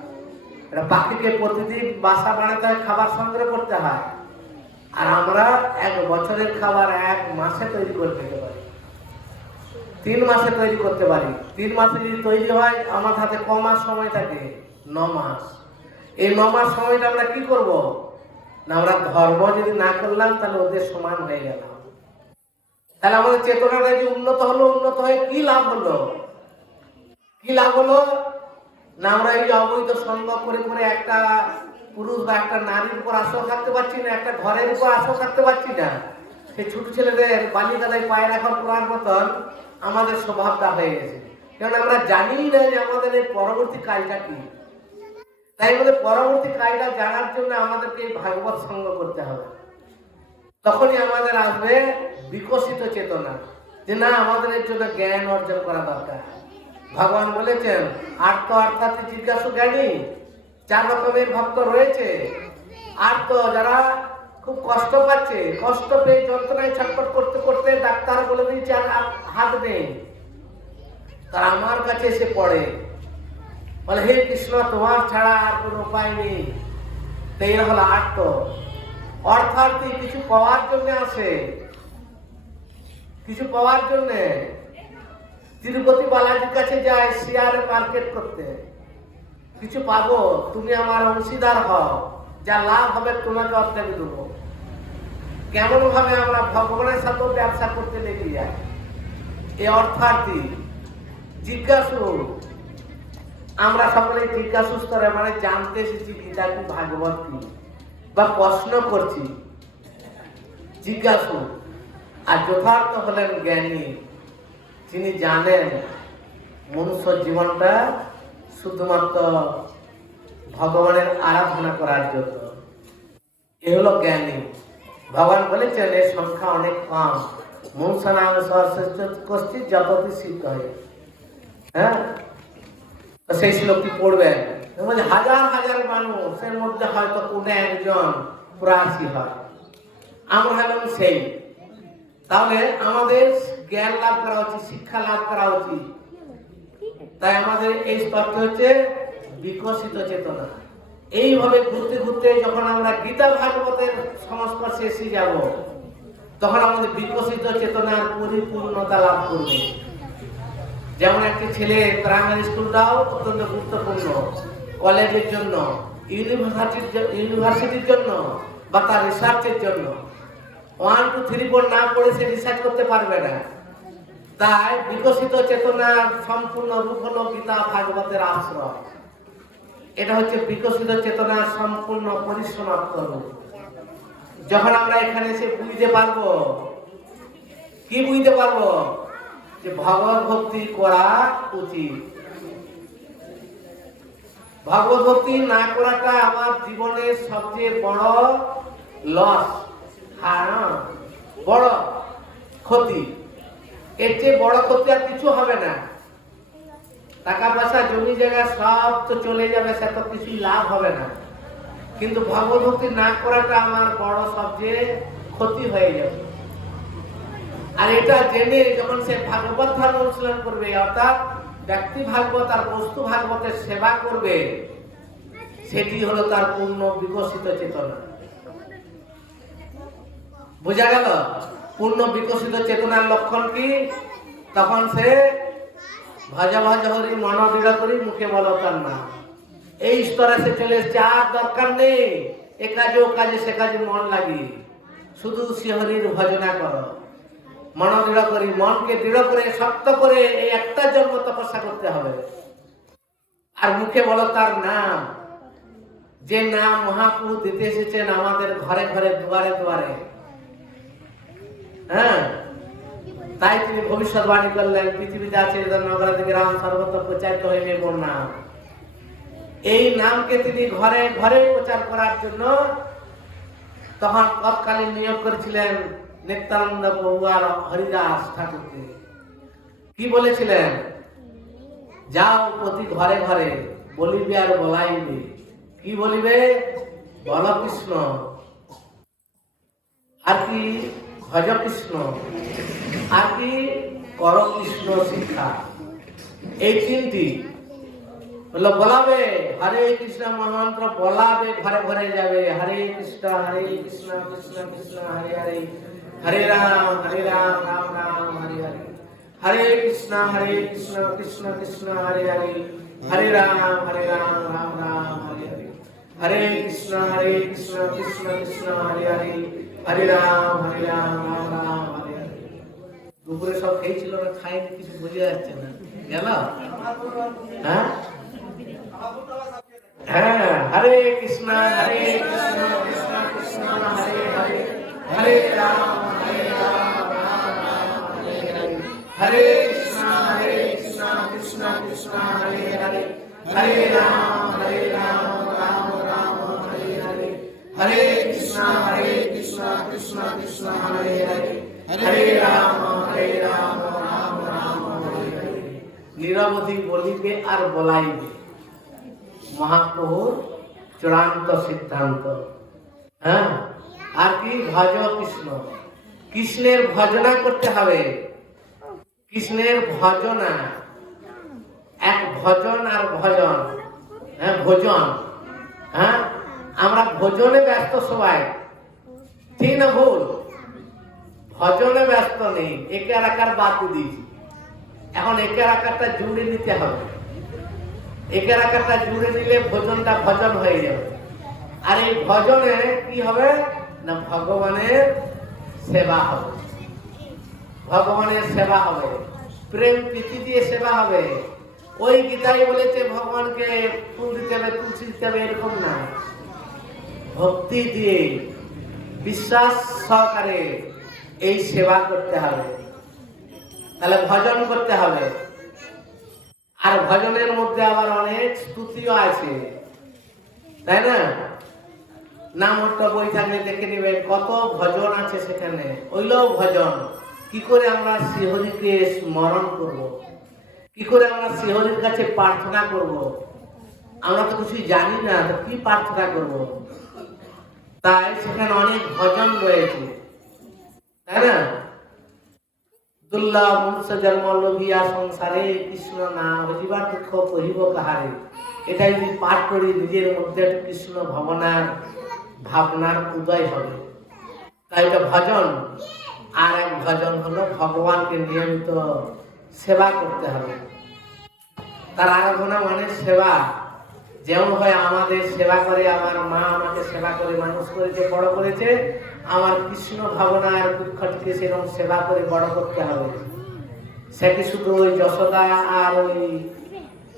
একটা পাখিকে প্রতিদিন বাসা বানাতে হয়, খাবার সংগ্রহ করতে হয়, আর আমরা এক বছরের খাবার এক মাসে তৈরি করতে পারি, 3 মাসে তৈরি করতে পারি। 3 মাসে যদি তৈরি হয়, আমার হাতে ক মাস সময় থাকে? 9 মাস। এই 9 মাস সময়টা আমরা কি করব? না, আমরা ধর্ম যদি না করলাম তাহলে ওদের সমান হয়ে গেল। তাহলে আমাদের চেতনাটা যে উন্নত হলো, উন্নত হয়ে কি লাভ হলো? কি লাভ হলো? না, আমরা এই অবৈধ সঙ্গ করে করে একটা পুরুষ বা একটা নারীর উপর আশা থাকতে পারছি না, একটা ঘরের উপর আশা থাকতে পারছি না। সেই ছোট ছেলেদের বালিকাদায় পায়ে রাখার পড়ার মতন আমাদের স্বভাবটা হয়ে গেছে। কারণ আমরা জানি না যে আমাদের এই পরবর্তী কাজটা কি। তাই আমাদের পরবর্তী কাজটা জানার জন্য আমাদেরকে এই ভাগবত সঙ্গ করতে হবে। তখনই আমাদের আসবে বিকশিত চেতনা, যে না, আমাদের এর জন্য জ্ঞান অর্জন করা দরকার। ভগবান বলেছেন, আর্ত অর্থাৎ জিজ্ঞাসু জ্ঞানী। 4 রকমের ভক্ত রয়েছে। আর্ত যারা খুব কষ্ট পাচ্ছে, কষ্ট পেয়ে যন্ত্রণায় ছটফট করতে করতে ডাক্তার বলে দিয়েছে আর হাত নেই, তারা আমার কাছে এসে পড়ে, বলে হে কৃষ্ণ, তোমার ছাড়া আর কোনো উপায় নেই। তো এরা হলো আর্ত। অর্থার্থী কিছু পাওয়ার জন্য আসে, কিছু পাওয়ার জন্য তিরুপতি বালাজির কাছে যায় শেয়ার মার্কেট করতে। কিছু পাবো, তুমি আমার অংশীদার হও, যা লাভ হবে তোমাকে অর্ধেক দেবো। কেমন ভাবে আমরা ভগবানের সাথে ব্যবসা করতে লেগে যাই। এই অর্থার্থী। জিজ্ঞাসু, আমরা সকলে জিজ্ঞাসু স্তরে মানে জানতে এসেছি গীতা কি, ভাগবত কি, বা প্রশ্ন করছি, জিজ্ঞাসু। আর যথার্থ হলেন জ্ঞানী, যিনি জানেন মনুষ্য জীবনটা শুধুমাত্র ভগবানের আরাধনা করার জন্য। এ হলো জ্ঞানী। ভগবান বলেছেন এর সংখ্যা অনেক কম। মনুষ্য নাম কষ্টিত যতটি সিদ্ধ হয়। হ্যাঁ, সেই শ্লোকটি পড়বেন। হাজার হাজার মানুষের মধ্যে হয়তো কোনো একজন প্রয়াসী হয়, আমরা হলাম সেই। তাহলে আমাদের জ্ঞান লাভ করা উচিত, শিক্ষা লাভ করা উচিত। তাই আমাদের এই স্তরটি হচ্ছে বিকশিত চেতনা। এইভাবে ঘুরতে ঘুরতে যখন আমরা গীতা ভাগবতের সংস্পর্শে এসে যাব, তখন আমাদের বিকশিত চেতনার পরিপূর্ণতা লাভ করবে। যেমন একটি ছেলে প্রাইমারি স্কুলটাও অত্যন্ত গুরুত্বপূর্ণ, কলেজের জন্য, ইউনিভার্সিটির জন্য বা তার রিসার্চের জন্য। 1, 2, 3, 4 না পড়ে সে রিসার্চ করতে পারবে না। তাই বিকশিত চেতনার সম্পূর্ণ রূপ হলো গীতা ভাগবতের আশ্রয়। এটা হচ্ছে বিকশিত চেতনার সম্পূর্ণ পরিসমাপ্ত রূপ। যখন আমরা এখানে এসে বুঝতে পারবো, কি বুঝতে পারবো? যে ভগবত ভক্তি করা উচিত। ভগবত ভক্তি না করাটা আমার জীবনের সবচেয়ে বড় লস, বড় ক্ষতি। এর চেয়ে বড় ক্ষতি আর কিছু হবে না। টাকা পয়সা জমি জায়গা সব তো চলে যাবে, সে তো কিছু লাভ হবে না। কিন্তু ভগবত ভক্তি না করাটা আমার বড় সবচেয়ে ক্ষতি হয়ে যাবে। আর এটা জেনে যখন সে ভাগবত ধর্ম অনুশীলন করবে, অর্থাৎ ব্যক্তি ভাগবত আর বস্তু ভাগবতের সেবা করবে, সেটি হলো তার পূর্ণ বিকশিত চেতনা। বোঝা গেল? পূর্ণ বিকশিত চেতনার লক্ষণ কি? তখন সে ভজ ভজ হরি মন দৃঢ় করি মুখে বলো তার নাম। এই স্তরে সে চলে এসছে। আর দরকার নেই এ কাজে ও কাজে সে কাজে মন লাগিয়ে, শুধু শ্রীহরির ভজনা করো। মন দৃঢ় করি, মনকে দৃঢ় করে শক্ত করে এই একটা জন্ম তপস্যা করতে হবে। আর মুখে বলো তার নাম। যে নাম মহাপ্রভু দিতে এসেছেন আমাদের ঘরে ঘরে, দুয়ারে দুয়ারে। হ্যাঁ, তাই তিনি ভবিষ্যৎবাণী করলেন, পৃথিবীতে আছে নগরাদি গ্রাম সর্বত্র প্রচারিত হইবে মোর নাম। এই নামকে তিনি ঘরে ঘরে প্রচার করার জন্য তখন তৎকালীন নিয়োগ করেছিলেন নিত্যানন্দ প্রভু আর হরিদাস ঠাকুরকে। কি বলেছিলেন? যাও প্রতি ঘরে ঘরে বলিবে আর বলাইবে। কি বলিবে? বল কৃষ্ণ, আর কি ভজ কৃষ্ণ, আর কি কর কৃষ্ণ শিক্ষা। এই তিনটি বললো বলাবে। হরে কৃষ্ণ মহামন্ত্র বলাবে, ঘরে ঘরে যাবে। হরে কৃষ্ণ কৃষ্ণ কৃষ্ণ হরে হরে, হরে রাম রাম রাম হরে হরে। হরে কৃষ্ণ কৃষ্ণ কৃষ্ণ হরে হরে, হরে রাম রাম রাম হরে হরে। হরে কৃষ্ণ কৃষ্ণ কৃষ্ণ হরে হরে, হরে রাম রাম রাম হরে হরে। দুপুরে সব খেয়েছিল না, খাইনি, কিছু বোঝা যাচ্ছে না। গেল? হ্যাঁ হ্যাঁ। হরে কৃষ্ণ কৃষ্ণ কৃষ্ণ হরে হরে, হরে রাম রাম রাম হরে হরে। হরে কৃষ্ণ কৃষ্ণ কৃষ্ণ হরে হরে, হরে রাম রাম রাম হরে হরে। হরে কৃষ্ণ কৃষ্ণ কৃষ্ণ হরে হরে, হরে রাম রাম রাম হরে হরে। নিরবধি বলিবে আর বলাইবে, মহাপ্রভুর চূড়ান্ত সিদ্ধান্ত। হ্যাঁ, আর কি? ভজ কৃষ্ণ, কৃষ্ণের ভজনা করতে হবে। কৃষ্ণের ভজনা, এক ভজন আর ভজন। হ্যাঁ, ভোজন। হ্যাঁ, আমরা ভোজনে ব্যস্ত সবাই, ঠিক না ভুল? ভজনে ব্যস্ত নেই, একে আর আকার বাদ দিয়েছি। এখন একের আকারটা জুড়ে নিতে হবে। একের আকারটা জুড়ে নিলে ভোজনটা ভজন হয়ে যাবে। আর এই ভজনে কি হবে না, ভগবানের সেবা হবে। ভগবানের সেবা হবে, প্রেম প্রীতি দিয়ে সেবা হবে। ওই গীতাই বলেছে ভগবানকে ফুল দিতে হবে, তুলসী দিতে হবে, এরকম না। ভক্তি দিয়ে বিশ্বাস সহকারে এই সেবা করতে হবে। তাহলে ভজন করতে হবে। আর ভজনের মধ্যে আবার অনেক স্তুতিও আছে, তাই না? নামহট্ট বই থাকলে দেখে নেবেন কত ভজন আছে সেখানে। ওইগুলো ভজন। কি করে আমরা শ্রীহরিকে স্মরণ করব, কি করে আমরা শ্রীহরির কাছে প্রার্থনা করব? আমরা তো কিছুই জানি না, তো কি প্রার্থনা করব? তাই সেখানে অনেক ভজন রয়েছে, তাই না? দুর্লভ মনুষ্য জন্ম লোভিয়া সংসারে, কৃষ্ণ না হজিবার দুঃখ কহিব কাহারে। এটা যদি পাঠ করি নিজের মধ্যে কৃষ্ণ ভাবনার উদয় হবে। তাই এটা ভজন। আর এক ভজন হলো ভগবানকে নিয়মিত সেবা করতে হবে। তার আরাধনা মানে সেবা। যেমন হয় আমাদের সেবা করে, আমার মা আমাকে সেবা করে মানুষ করেছে, বড় করেছে, আমার কৃষ্ণ ভাবনার দুঃখটিকে সেরকম সেবা করে বড় করতে হবে। সে কি শুধু ওই যশোদা আর ওই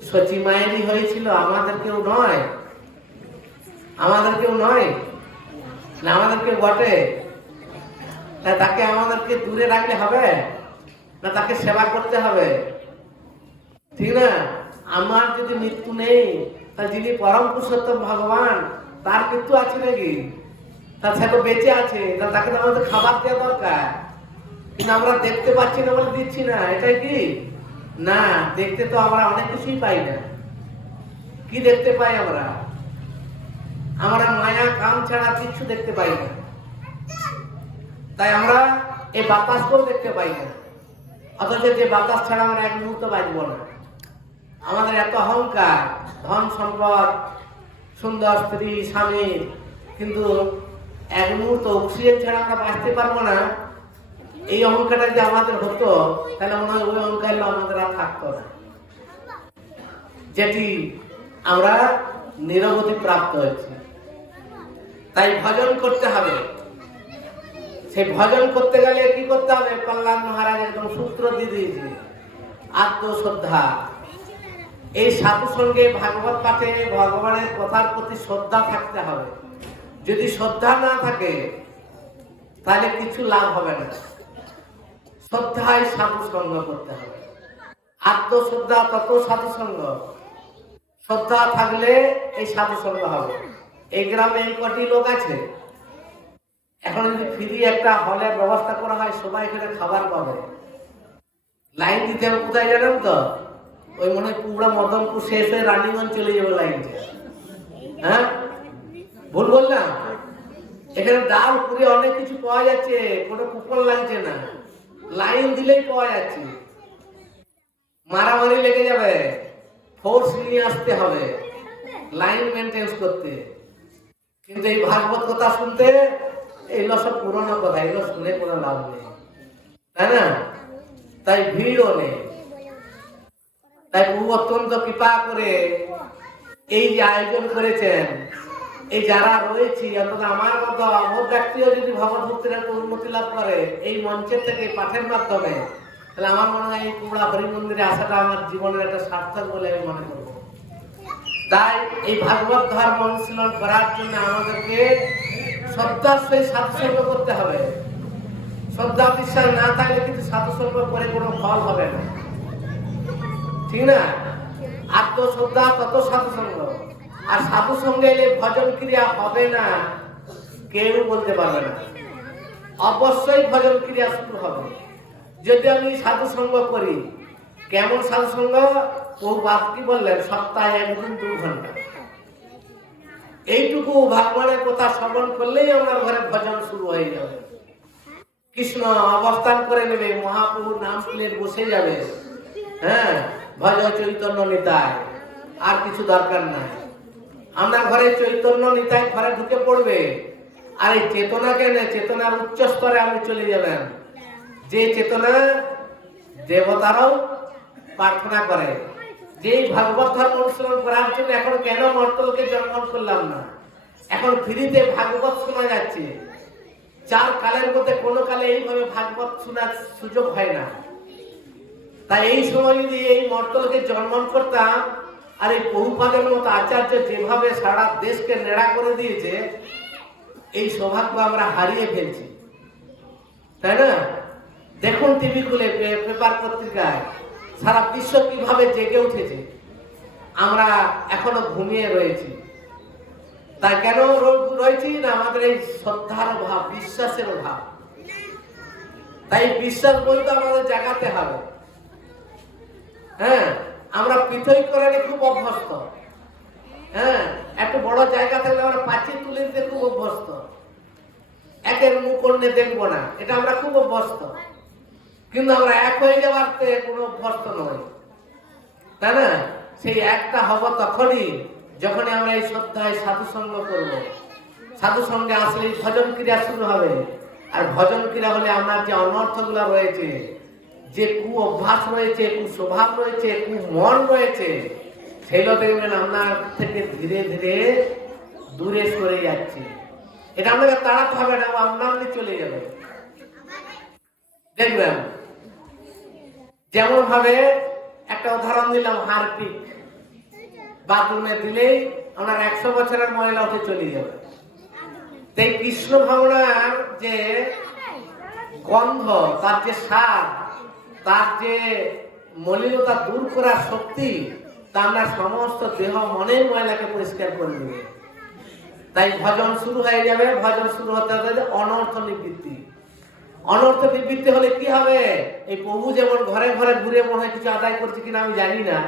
সচি মায়েরই হয়েছিল? আমাদের কেউ নয়, আমাদের কেউ নয় না, আমাদের কেউ বটে। তাকে আমাদেরকে দূরে রাখলে হবে না, তাকে সেবা করতে হবে, ঠিক না? আমার যদি মৃত্যু নেই, তাহলে যিনি পরম পুরুষোত্তম ভগবান, তার মৃত্যু আছে নাকি? তার সে তো বেঁচে আছে, তাকে তো আমাদের খাবার দেওয়া দরকার। কিন্তু আমরা দেখতে পাচ্ছি না বলে দিচ্ছি না, এটাই কি না? দেখতে তো আমরা অনেক কিছুই পাই না। কি দেখতে পাই আমরা? আমরা মায়া কাম ছাড়া কিছু দেখতে পাই না। তাই আমরা এই বাতাসকেও দেখতে পাই না, অথচ যে বাতাস ছাড়া আমরা এক মুহূর্ত বাঁচব না। আমাদের এত অহংকার, ধন সম্পদ, সুন্দর স্ত্রী স্বামী, কিন্তু এক মুহূর্ত অক্সিজেন ছাড়া আমরা বাঁচতে পারবো না। এই অহংকারটা যদি আমাদের হতো, তাহলে মনে হয় ওই অহংকার আমাদের আর থাকতো না, যেটি আমরা নিরবধি প্রাপ্ত হয়েছি। তাই ভজন করতে হবে। সেই ভজন করতে গেলে কি করতে হবে? কল্যাণ মহারাজ একদম সূত্র দিয়ে দিয়েছে, আত্মশ্রদ্ধা। এই সাধু সঙ্গে ভাগবত পাঠে ভগবানের কথার প্রতি শ্রদ্ধা থাকতে হবে। যদি শ্রদ্ধা না থাকে তাহলে কিছু লাভ হবে না। শ্রদ্ধায় সাধু সঙ্গ করতে হবে। আত্মশ্রদ্ধা তত সাধু সঙ্গ। শ্রদ্ধা থাকলে এই সাধু সঙ্গ হবে। এই গ্রামে এই কটি লোক আছে, এখন যদি ফ্রি একটা হলের ব্যবস্থা করা হয়, সবাই এখানে খাবার পাবে। লাইন দিতে হবে কোথায় জানেন তো? ওই মনে হয় পুরা মদনপুর শেষ হয়ে রানীগঞ্জ চলে যাবে লাইনটা। হ্যাঁ, ভুল বললাম? এখানে ডাল পুরি অনেক কিছু পাওয়া যাচ্ছে, কোনো কুপন লাগছে না, লাইন দিলেই পাওয়া যাচ্ছে। মারামারি লেগে যাবে, ফোর্স নিয়ে আসতে হবে লাইন মেনটেন্স করতে। কিন্তু এই ভাগবত কথা শুনতে, এগুলো সব পুরোনো কথা, এগুলো শুনে কোনো লাভ নেই, তাই না? তাই ভিড়ও নেই। তাই প্রভু অত্যন্ত কৃপা করে এই যে আয়োজন করেছেন, এই যারা রয়েছি, অন্তত আমার মতো অমর ব্যক্তিও যদি ভগবত ভক্তির একটা উন্নতি লাভ করে এই মঞ্চের থেকে পাঠের মাধ্যমে, তাহলে আমার মনে হয় এই পুরা হরি মন্দিরে আসাটা আমার জীবনের একটা সার্থক বলে আমি মনে করব। তাই এই ভাগবত ধর্ম অনুশীলন করার জন্য আমাদেরকে শ্রদ্ধার সহিত সাধুসঙ্গ করতে হবে। শ্রদ্ধা বিশ্বাস না থাকলে কিন্তু সাধুসঙ্গ করে কোনো ফল হবে না, ঠিক না? আত্মশ্রদ্ধা তত সাধুসঙ্গ। আর সাধুসঙ্গে এলে ভজন ক্রিয়া হবে না কেউ বলতে পারবে না। অবশ্যই ভজন ক্রিয়া শুরু হবে যদি আমি সাধুসঙ্গ করি। কেমন সাধুসঙ্গ? ও বাদ কি বললেন? সপ্তাহে একদিন 2 ঘন্টা, এইটুকু ভগবানের কথা শ্রবণ করলেই আমার ঘরে ভজন শুরু হয়ে যাবে। কৃষ্ণ অবস্থান করে নেবে, মহাপ্রভুর নাম প্লেট বসে যাবে। হ্যাঁ, ভজ চৈতন্য নিতাই, আর কিছু দরকার নাই। আমরা ঘরে চৈতন্য নিতাই ঘরে ঢুকে পড়বে, আর এই চেতনাকে চেতনার উচ্চ স্তরে আপনি চলে যাবেন। যে চেতনা দেবতারাও প্রার্থনা করে, যে ভাগবত ধর্ম অনুসরণ করার জন্য এখন কেন মর্তলকে জন্ম করলাম না? এখন ফ্রিতে ভাগবত শোনা যাচ্ছে। 4 কালের মধ্যে কোনো কালে এইভাবে ভাগবত শোনার সুযোগ হয় না। তাই এই সময় যদি এই মর্তলকে জন্ম করতাম, আর এই বহুপাদের মতো আচার্য যেভাবে সারা দেশকে নেড়া করে দিয়েছে, এই সৌভাগ্য আমরা হারিয়ে ফেলছি, তাই না? দেখুন টিভি খুলে, পেপার পত্রিকায় সারা বিশ্ব কিভাবে জেগে উঠেছে। আমরা এখনো ঘুমিয়ে রয়েছি। তাই কেন রয়েছি না? আমাদের এই শ্রদ্ধার অভাব, বিশ্বাসের অভাব। তাই বিশ্বাস বলতে আমাদের জাগাতে হবে। হ্যাঁ, আমরা পৃথক করে খুব অভ্যস্ত। হ্যাঁ, একটু বড় জায়গা থাকলে আমরা পাঁচিল তুলে দিতে খুব অভ্যস্ত। একের মুখ অন্যে দেখবো না, এটা আমরা খুব অভ্যস্ত। কিন্তু আমরা এক হয়ে যাওয়ার কোনো অভ্যস্ত নয়, তাই না? সেই একটা হব তখনই যখনই আমরা এই শ্রদ্ধায় সাধুসঙ্গ করব। সাধুসঙ্গে আসলে ভজন ক্রিয়া শুরু হবে। আর ভজন ক্রিয়া হলে আমার যে অনর্থগুলো রয়েছে, যে কু অভ্যাস রয়েছে, কু স্বভাব রয়েছে, কু মন রয়েছে, সেগুলো দেখবেন আপনার থেকে ধীরে ধীরে দূরে সরে যাচ্ছে। এটা আপনাকে তাড়াতে হবে না, আপনার চলে যাবে। দেখবেন যেমন ভাবে একটা উদাহরণ দিলাম, হারপিক বাথরুমে দিলেই আপনার 100 বছরের ময়লা উঠে চলে যাবে। তাই কৃষ্ণ ভাবনার যে গন্ধ, তার যে স্বাদ, তার যে মলিনতা দূর করার শক্তি, তা আপনার সমস্ত দেহ মনের ময়লাকে পরিষ্কার করে দেবে। তাই ভজন শুরু হয়ে যাবে। ভজন শুরু হতে হবে অনর্থ নিবৃত্তি। অনর্থ নিবৃত্তি হলে কি হবে? এই প্রভু যেমন ঘরে ঘরে ঘুরে মনে হয় কিছু আদায় করছে কিনা আমি জানি না,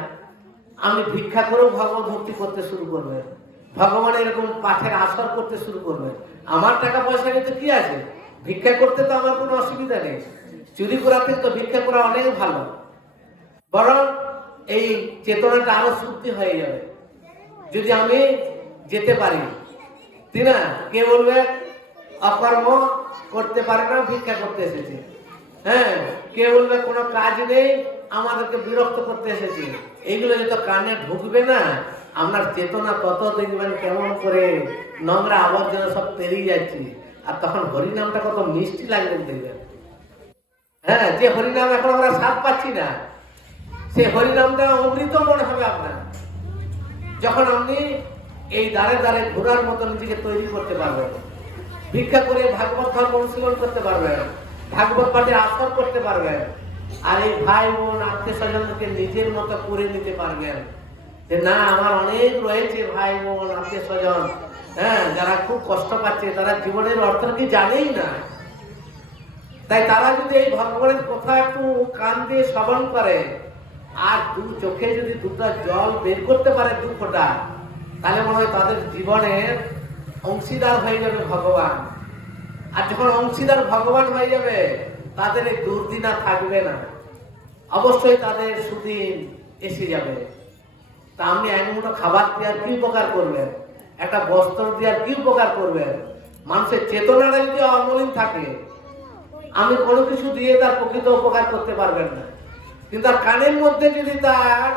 আমি ভিক্ষা করেও ভগবত ভক্তি করতে শুরু করবেন। ভগবান এরকম পাঠের আসর করতে শুরু করবেন। আমার টাকা পয়সা নিতে কি আছে? ভিক্ষা করতে তো আমার কোনো অসুবিধা নেই। চুরি করা থেকে তো ভিক্ষা করা অনেক ভালো। বরং এই চেতনাটা আরো শুদ্ধি হয়ে যাবে যদি আমি যেতে পারি। তাই না? কে বলবে অকর্ম করতে পারে না, ভিক্ষা করতে এসেছে। হ্যাঁ, কে বলবে কোনো কাজ নেই, আমাদেরকে বিরক্ত করতে এসেছে। এইগুলো যত কানে ঢুকবে না, আপনার চেতনা তত দেখবেন কেমন করে নোংরা আবর্জনা সব পেরিয়ে যাচ্ছে। আর তখন হরিনামটা কত মিষ্টি লাগবে দেখবেন। হ্যাঁ, যে হরিনাম এখন আমরা স্বাদ পাচ্ছি না, সেই হরিনামটা অমৃত মনে হবে আপনার। যখন আপনি এই দ্বারে দ্বারে ঘোরার মতো নিজেকে তৈরি করতে পারবেন, ভিক্ষা করে ভাগবত ধর্ম অনুশীলন করতে পারবেন, ভাগবত পাঠে আসর করতে পারবেন, আর এই ভাই বোন আত্মীয় স্বজনকে নিজের মতো করে নিতে পারবেন। যে না, আমার অনেক রয়েছে ভাই বোন আত্মীয় স্বজন, হ্যাঁ, যারা খুব কষ্ট পাচ্ছে, তারা জীবনের অর্থ কি জানেই না। তাই তারা যদি এই ভগবানের কথা একটু কান দিয়ে শ্রবণ করে, আর দু চোখে যদি দুটো জল বের করতে পারে 2 ফোঁটা, তাহলে মনে হয় তাদের জীবনের অংশীদার হয়ে যাবে ভগবান। আর যখন অংশীদার ভগবান হয়ে যাবে, তাদের এই দুর্দিন আর থাকবে না, অবশ্যই তাদের সুদিন এসে যাবে। তা আপনি এক মুঠো খাবার দেওয়ার কি উপকার করবেন? একটা বস্ত্র দেওয়ার কি উপকার করবেন? মানুষের চেতনাটা যদি অমলিন থাকে, আমি কোনো কিছু দিয়ে তার প্রকৃত উপকার করতে পারবেন না। কিন্তু তার কানের মধ্যে যদি তার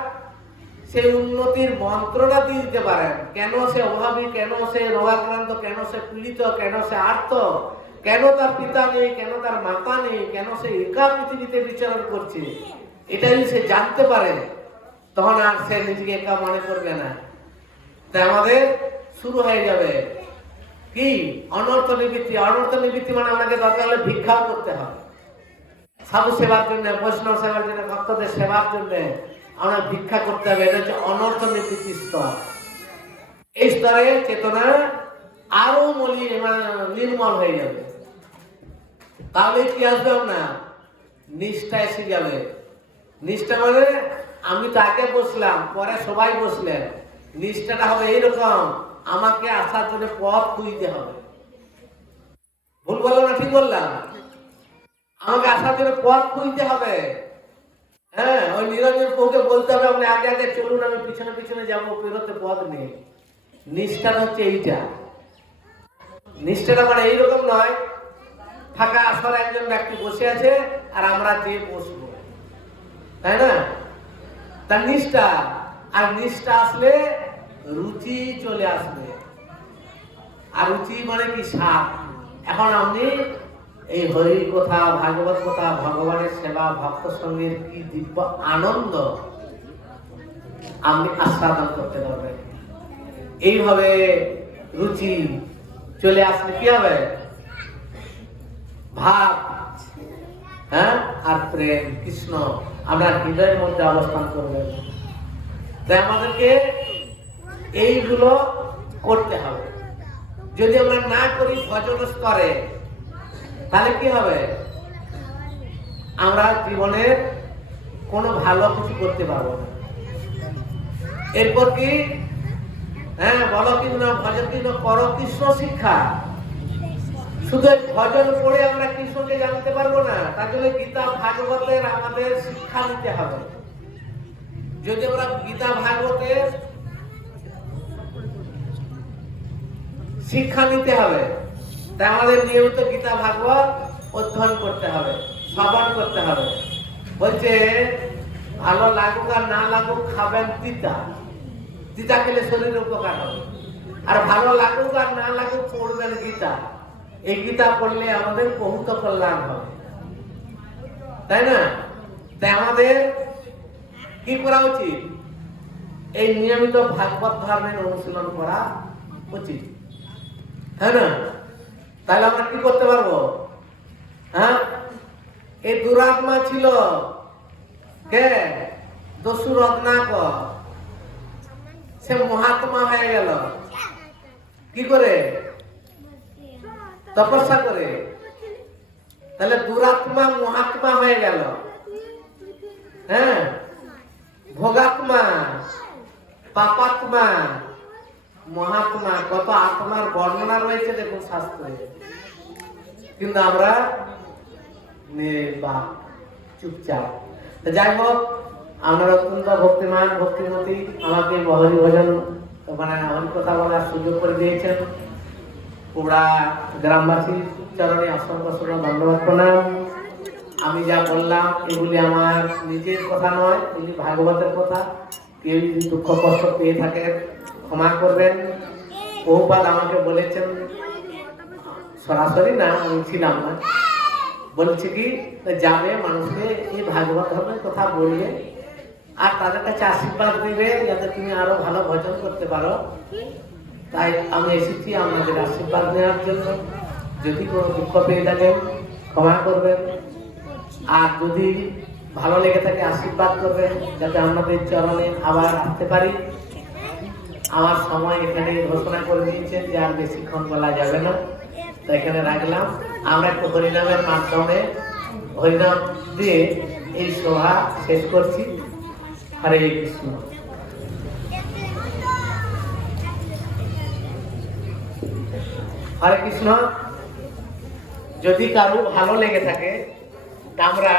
সেই উন্নতির মন্ত্রটা দিয়ে দিতে পারেন, কেন সে অভাবী, কেন সে রোগাক্রান্ত, কেন সে পীড়িত, কেন সে আর্ত, কেন তার পিতা নেই, কেন তার মাতা নেই, কেন সে একা পৃথিবীতে বিচরণ করছে, এটা যদি সে জানতে পারে, তখন আর সে নিজেকে একা মনে করবে না। তাই আমাদের শুরু হয়ে যাবে কি? অনর্থ নিবৃত্তি। অনর্থ নিবৃত্তি মানে আমাকে দরকার হলে ভিক্ষাও করতে হবে। সাধু সেবার জন্য, বৈষ্ণব সেবার জন্য, ভক্তদের সেবার জন্য আমরা ভিক্ষা করতে হবে। এটা হচ্ছে অনর্থ নিবৃত্তি স্তর। এই স্তরে চেতনা আরো নির্মল হয়ে যাবে। তাহলে কি আসবে? না, নিষ্ঠা এসে যাবে। নিষ্ঠা মানে আমি তো আগে বসলাম, পরে সবাই বসলেন। নিষ্ঠাটা হবে এইরকম, আমাকে আসার জন্য পথ খুঁজতে হবে। ভুল বললাম না ঠিক বললাম? আমাকে আসার জন্য পথ খুঁজতে হবে। হ্যাঁ, ওই নিরঞ্জন প্রভুকে বলতে হবে আপনি আগে আগে চলুন, আমি পিছনে পিছনে যাবো, পেরোতে পথ নেই। নিষ্ঠাটা হচ্ছে এইটা। নিষ্ঠাটা মানে এইরকম নয় ফাঁকা আসরে একজন ব্যক্তি বসে আছে আর আমরা যে বসবো, তাই না? তার নিষ্ঠা। আর নিষ্ঠা আসলে রুচি চলে আসবে। আর রুচি মানে কি? স্বাদ। এখন আপনি এই হরি কথা, ভাগবত কথা, ভগবানের সেবা, ভক্ত সঙ্গের কি দিব্য আনন্দ আপনি আস্বাদন করতে পারবেন। এইভাবে রুচি চলে আসলে কি হবে? ভাব, হ্যাঁ, আর প্রেম, কৃষ্ণ আপনার হৃদয়ের মধ্যে অবস্থান করবেন। তাই আমাদেরকে এইগুলো করতে হবে। যদি আমরা না করি ভজন স্তরে, তাহলে কি হবে? আমরা জীবনের কোনো ভালো কিছু করতে পারবো না। এরপর কি? হ্যাঁ, বলো কিন্তু না, ভজন কিন্তু করো কৃষ্ণ শিক্ষা। শুধু ভজন পড়ে আমরা কৃষ্ণকে জানতে পারবো না, তার জন্য গীতা ভাগবতের আমাদের শিক্ষা নিতে হবে। যদি আমরা গীতা ভাগবতের শিক্ষা নিতে হবে, তাই আমাদের নিয়মিত গীতা ভাগবত অধ্যয়ন করতে হবে, শ্রবণ করতে হবে। বলছে ভালো লাগুক আর না লাগুক খাবেন তিতা, তিতা খেলে শরীরের উপকার হবে। আর ভালো লাগুক আর না লাগুক পড়বেন গীতা, এই গীতা পড়লে আমাদের বহুত কল্যাণ হবে, তাই না? তাই আমাদের কি করা উচিত? এই নিয়মিত ভাগবত ধর্মের অনুশীলন করা উচিত, হ্যাঁ না? তাহলে আমরা কি করতে পারবো? হ্যাঁ, এই দুরাত্মা ছিল কে? দস্যু রত্নাকর, সে মহাত্মা হয়ে গেল কি করে? তপস্যা করে। তাহলে দুরাত্মা মহাত্মা হয়ে গেল, হ্যাঁ, ভোগাত্মা, পাপাত্মা, মহাত্মা। কত আত্মার বর্ণনা রয়েছে দেখুন শাস্ত্রে, কিন্তু আমরা চুপচাপ। যাই হোক, আমরা অত্যন্ত ভক্তিমান ভক্তিমতী, আমাকে হরি ভজন মানে হরি কথা বলার সুযোগ করে দিয়েছেন। পুরা গ্রামবাসী চরণে অসংখ্য অসংখ্য ধন্যবাদ প্রণাম। আমি যা বললাম এগুলি আমার নিজের কথা নয়, এগুলি ভাগবতের কথা। কেউ যদি দুঃখ কষ্ট পেয়ে থাকে ক্ষমা করবেন। বহুপাদ আমাকে বলেছেন, সরাসরি না, আমি ছিলাম না, বলছে কি যাবে মানুষকে এই ভাগবত ধর্মের কথা বলবে আর তাদের কাছে আশীর্বাদ দেবে যাতে তুমি আরো ভালো ভজন করতে পারো। তাই আমি এসেছি আপনাদের আশীর্বাদ নেওয়ার জন্য। যদি কোনো দুঃখ পেয়ে থাকেন ক্ষমা করবেন, আর যদি ভালো লেগে থাকে আশীর্বাদ করবেন যাতে আমাদের চরণে আবার আসতে পারি। আমার সময় এখানে ঘোষণা করে দিয়েছেন যে আর বেশিক্ষণ বলা যাবে না, তো এখানে রাখলাম। আমরা একটু হরিনামের মাধ্যমে হরিনাম দিয়ে এই সভা শেষ করছি। হরে কৃষ্ণ। হরে কৃষ্ণ। যদি কারো ভালো লেগে থাকে আমরা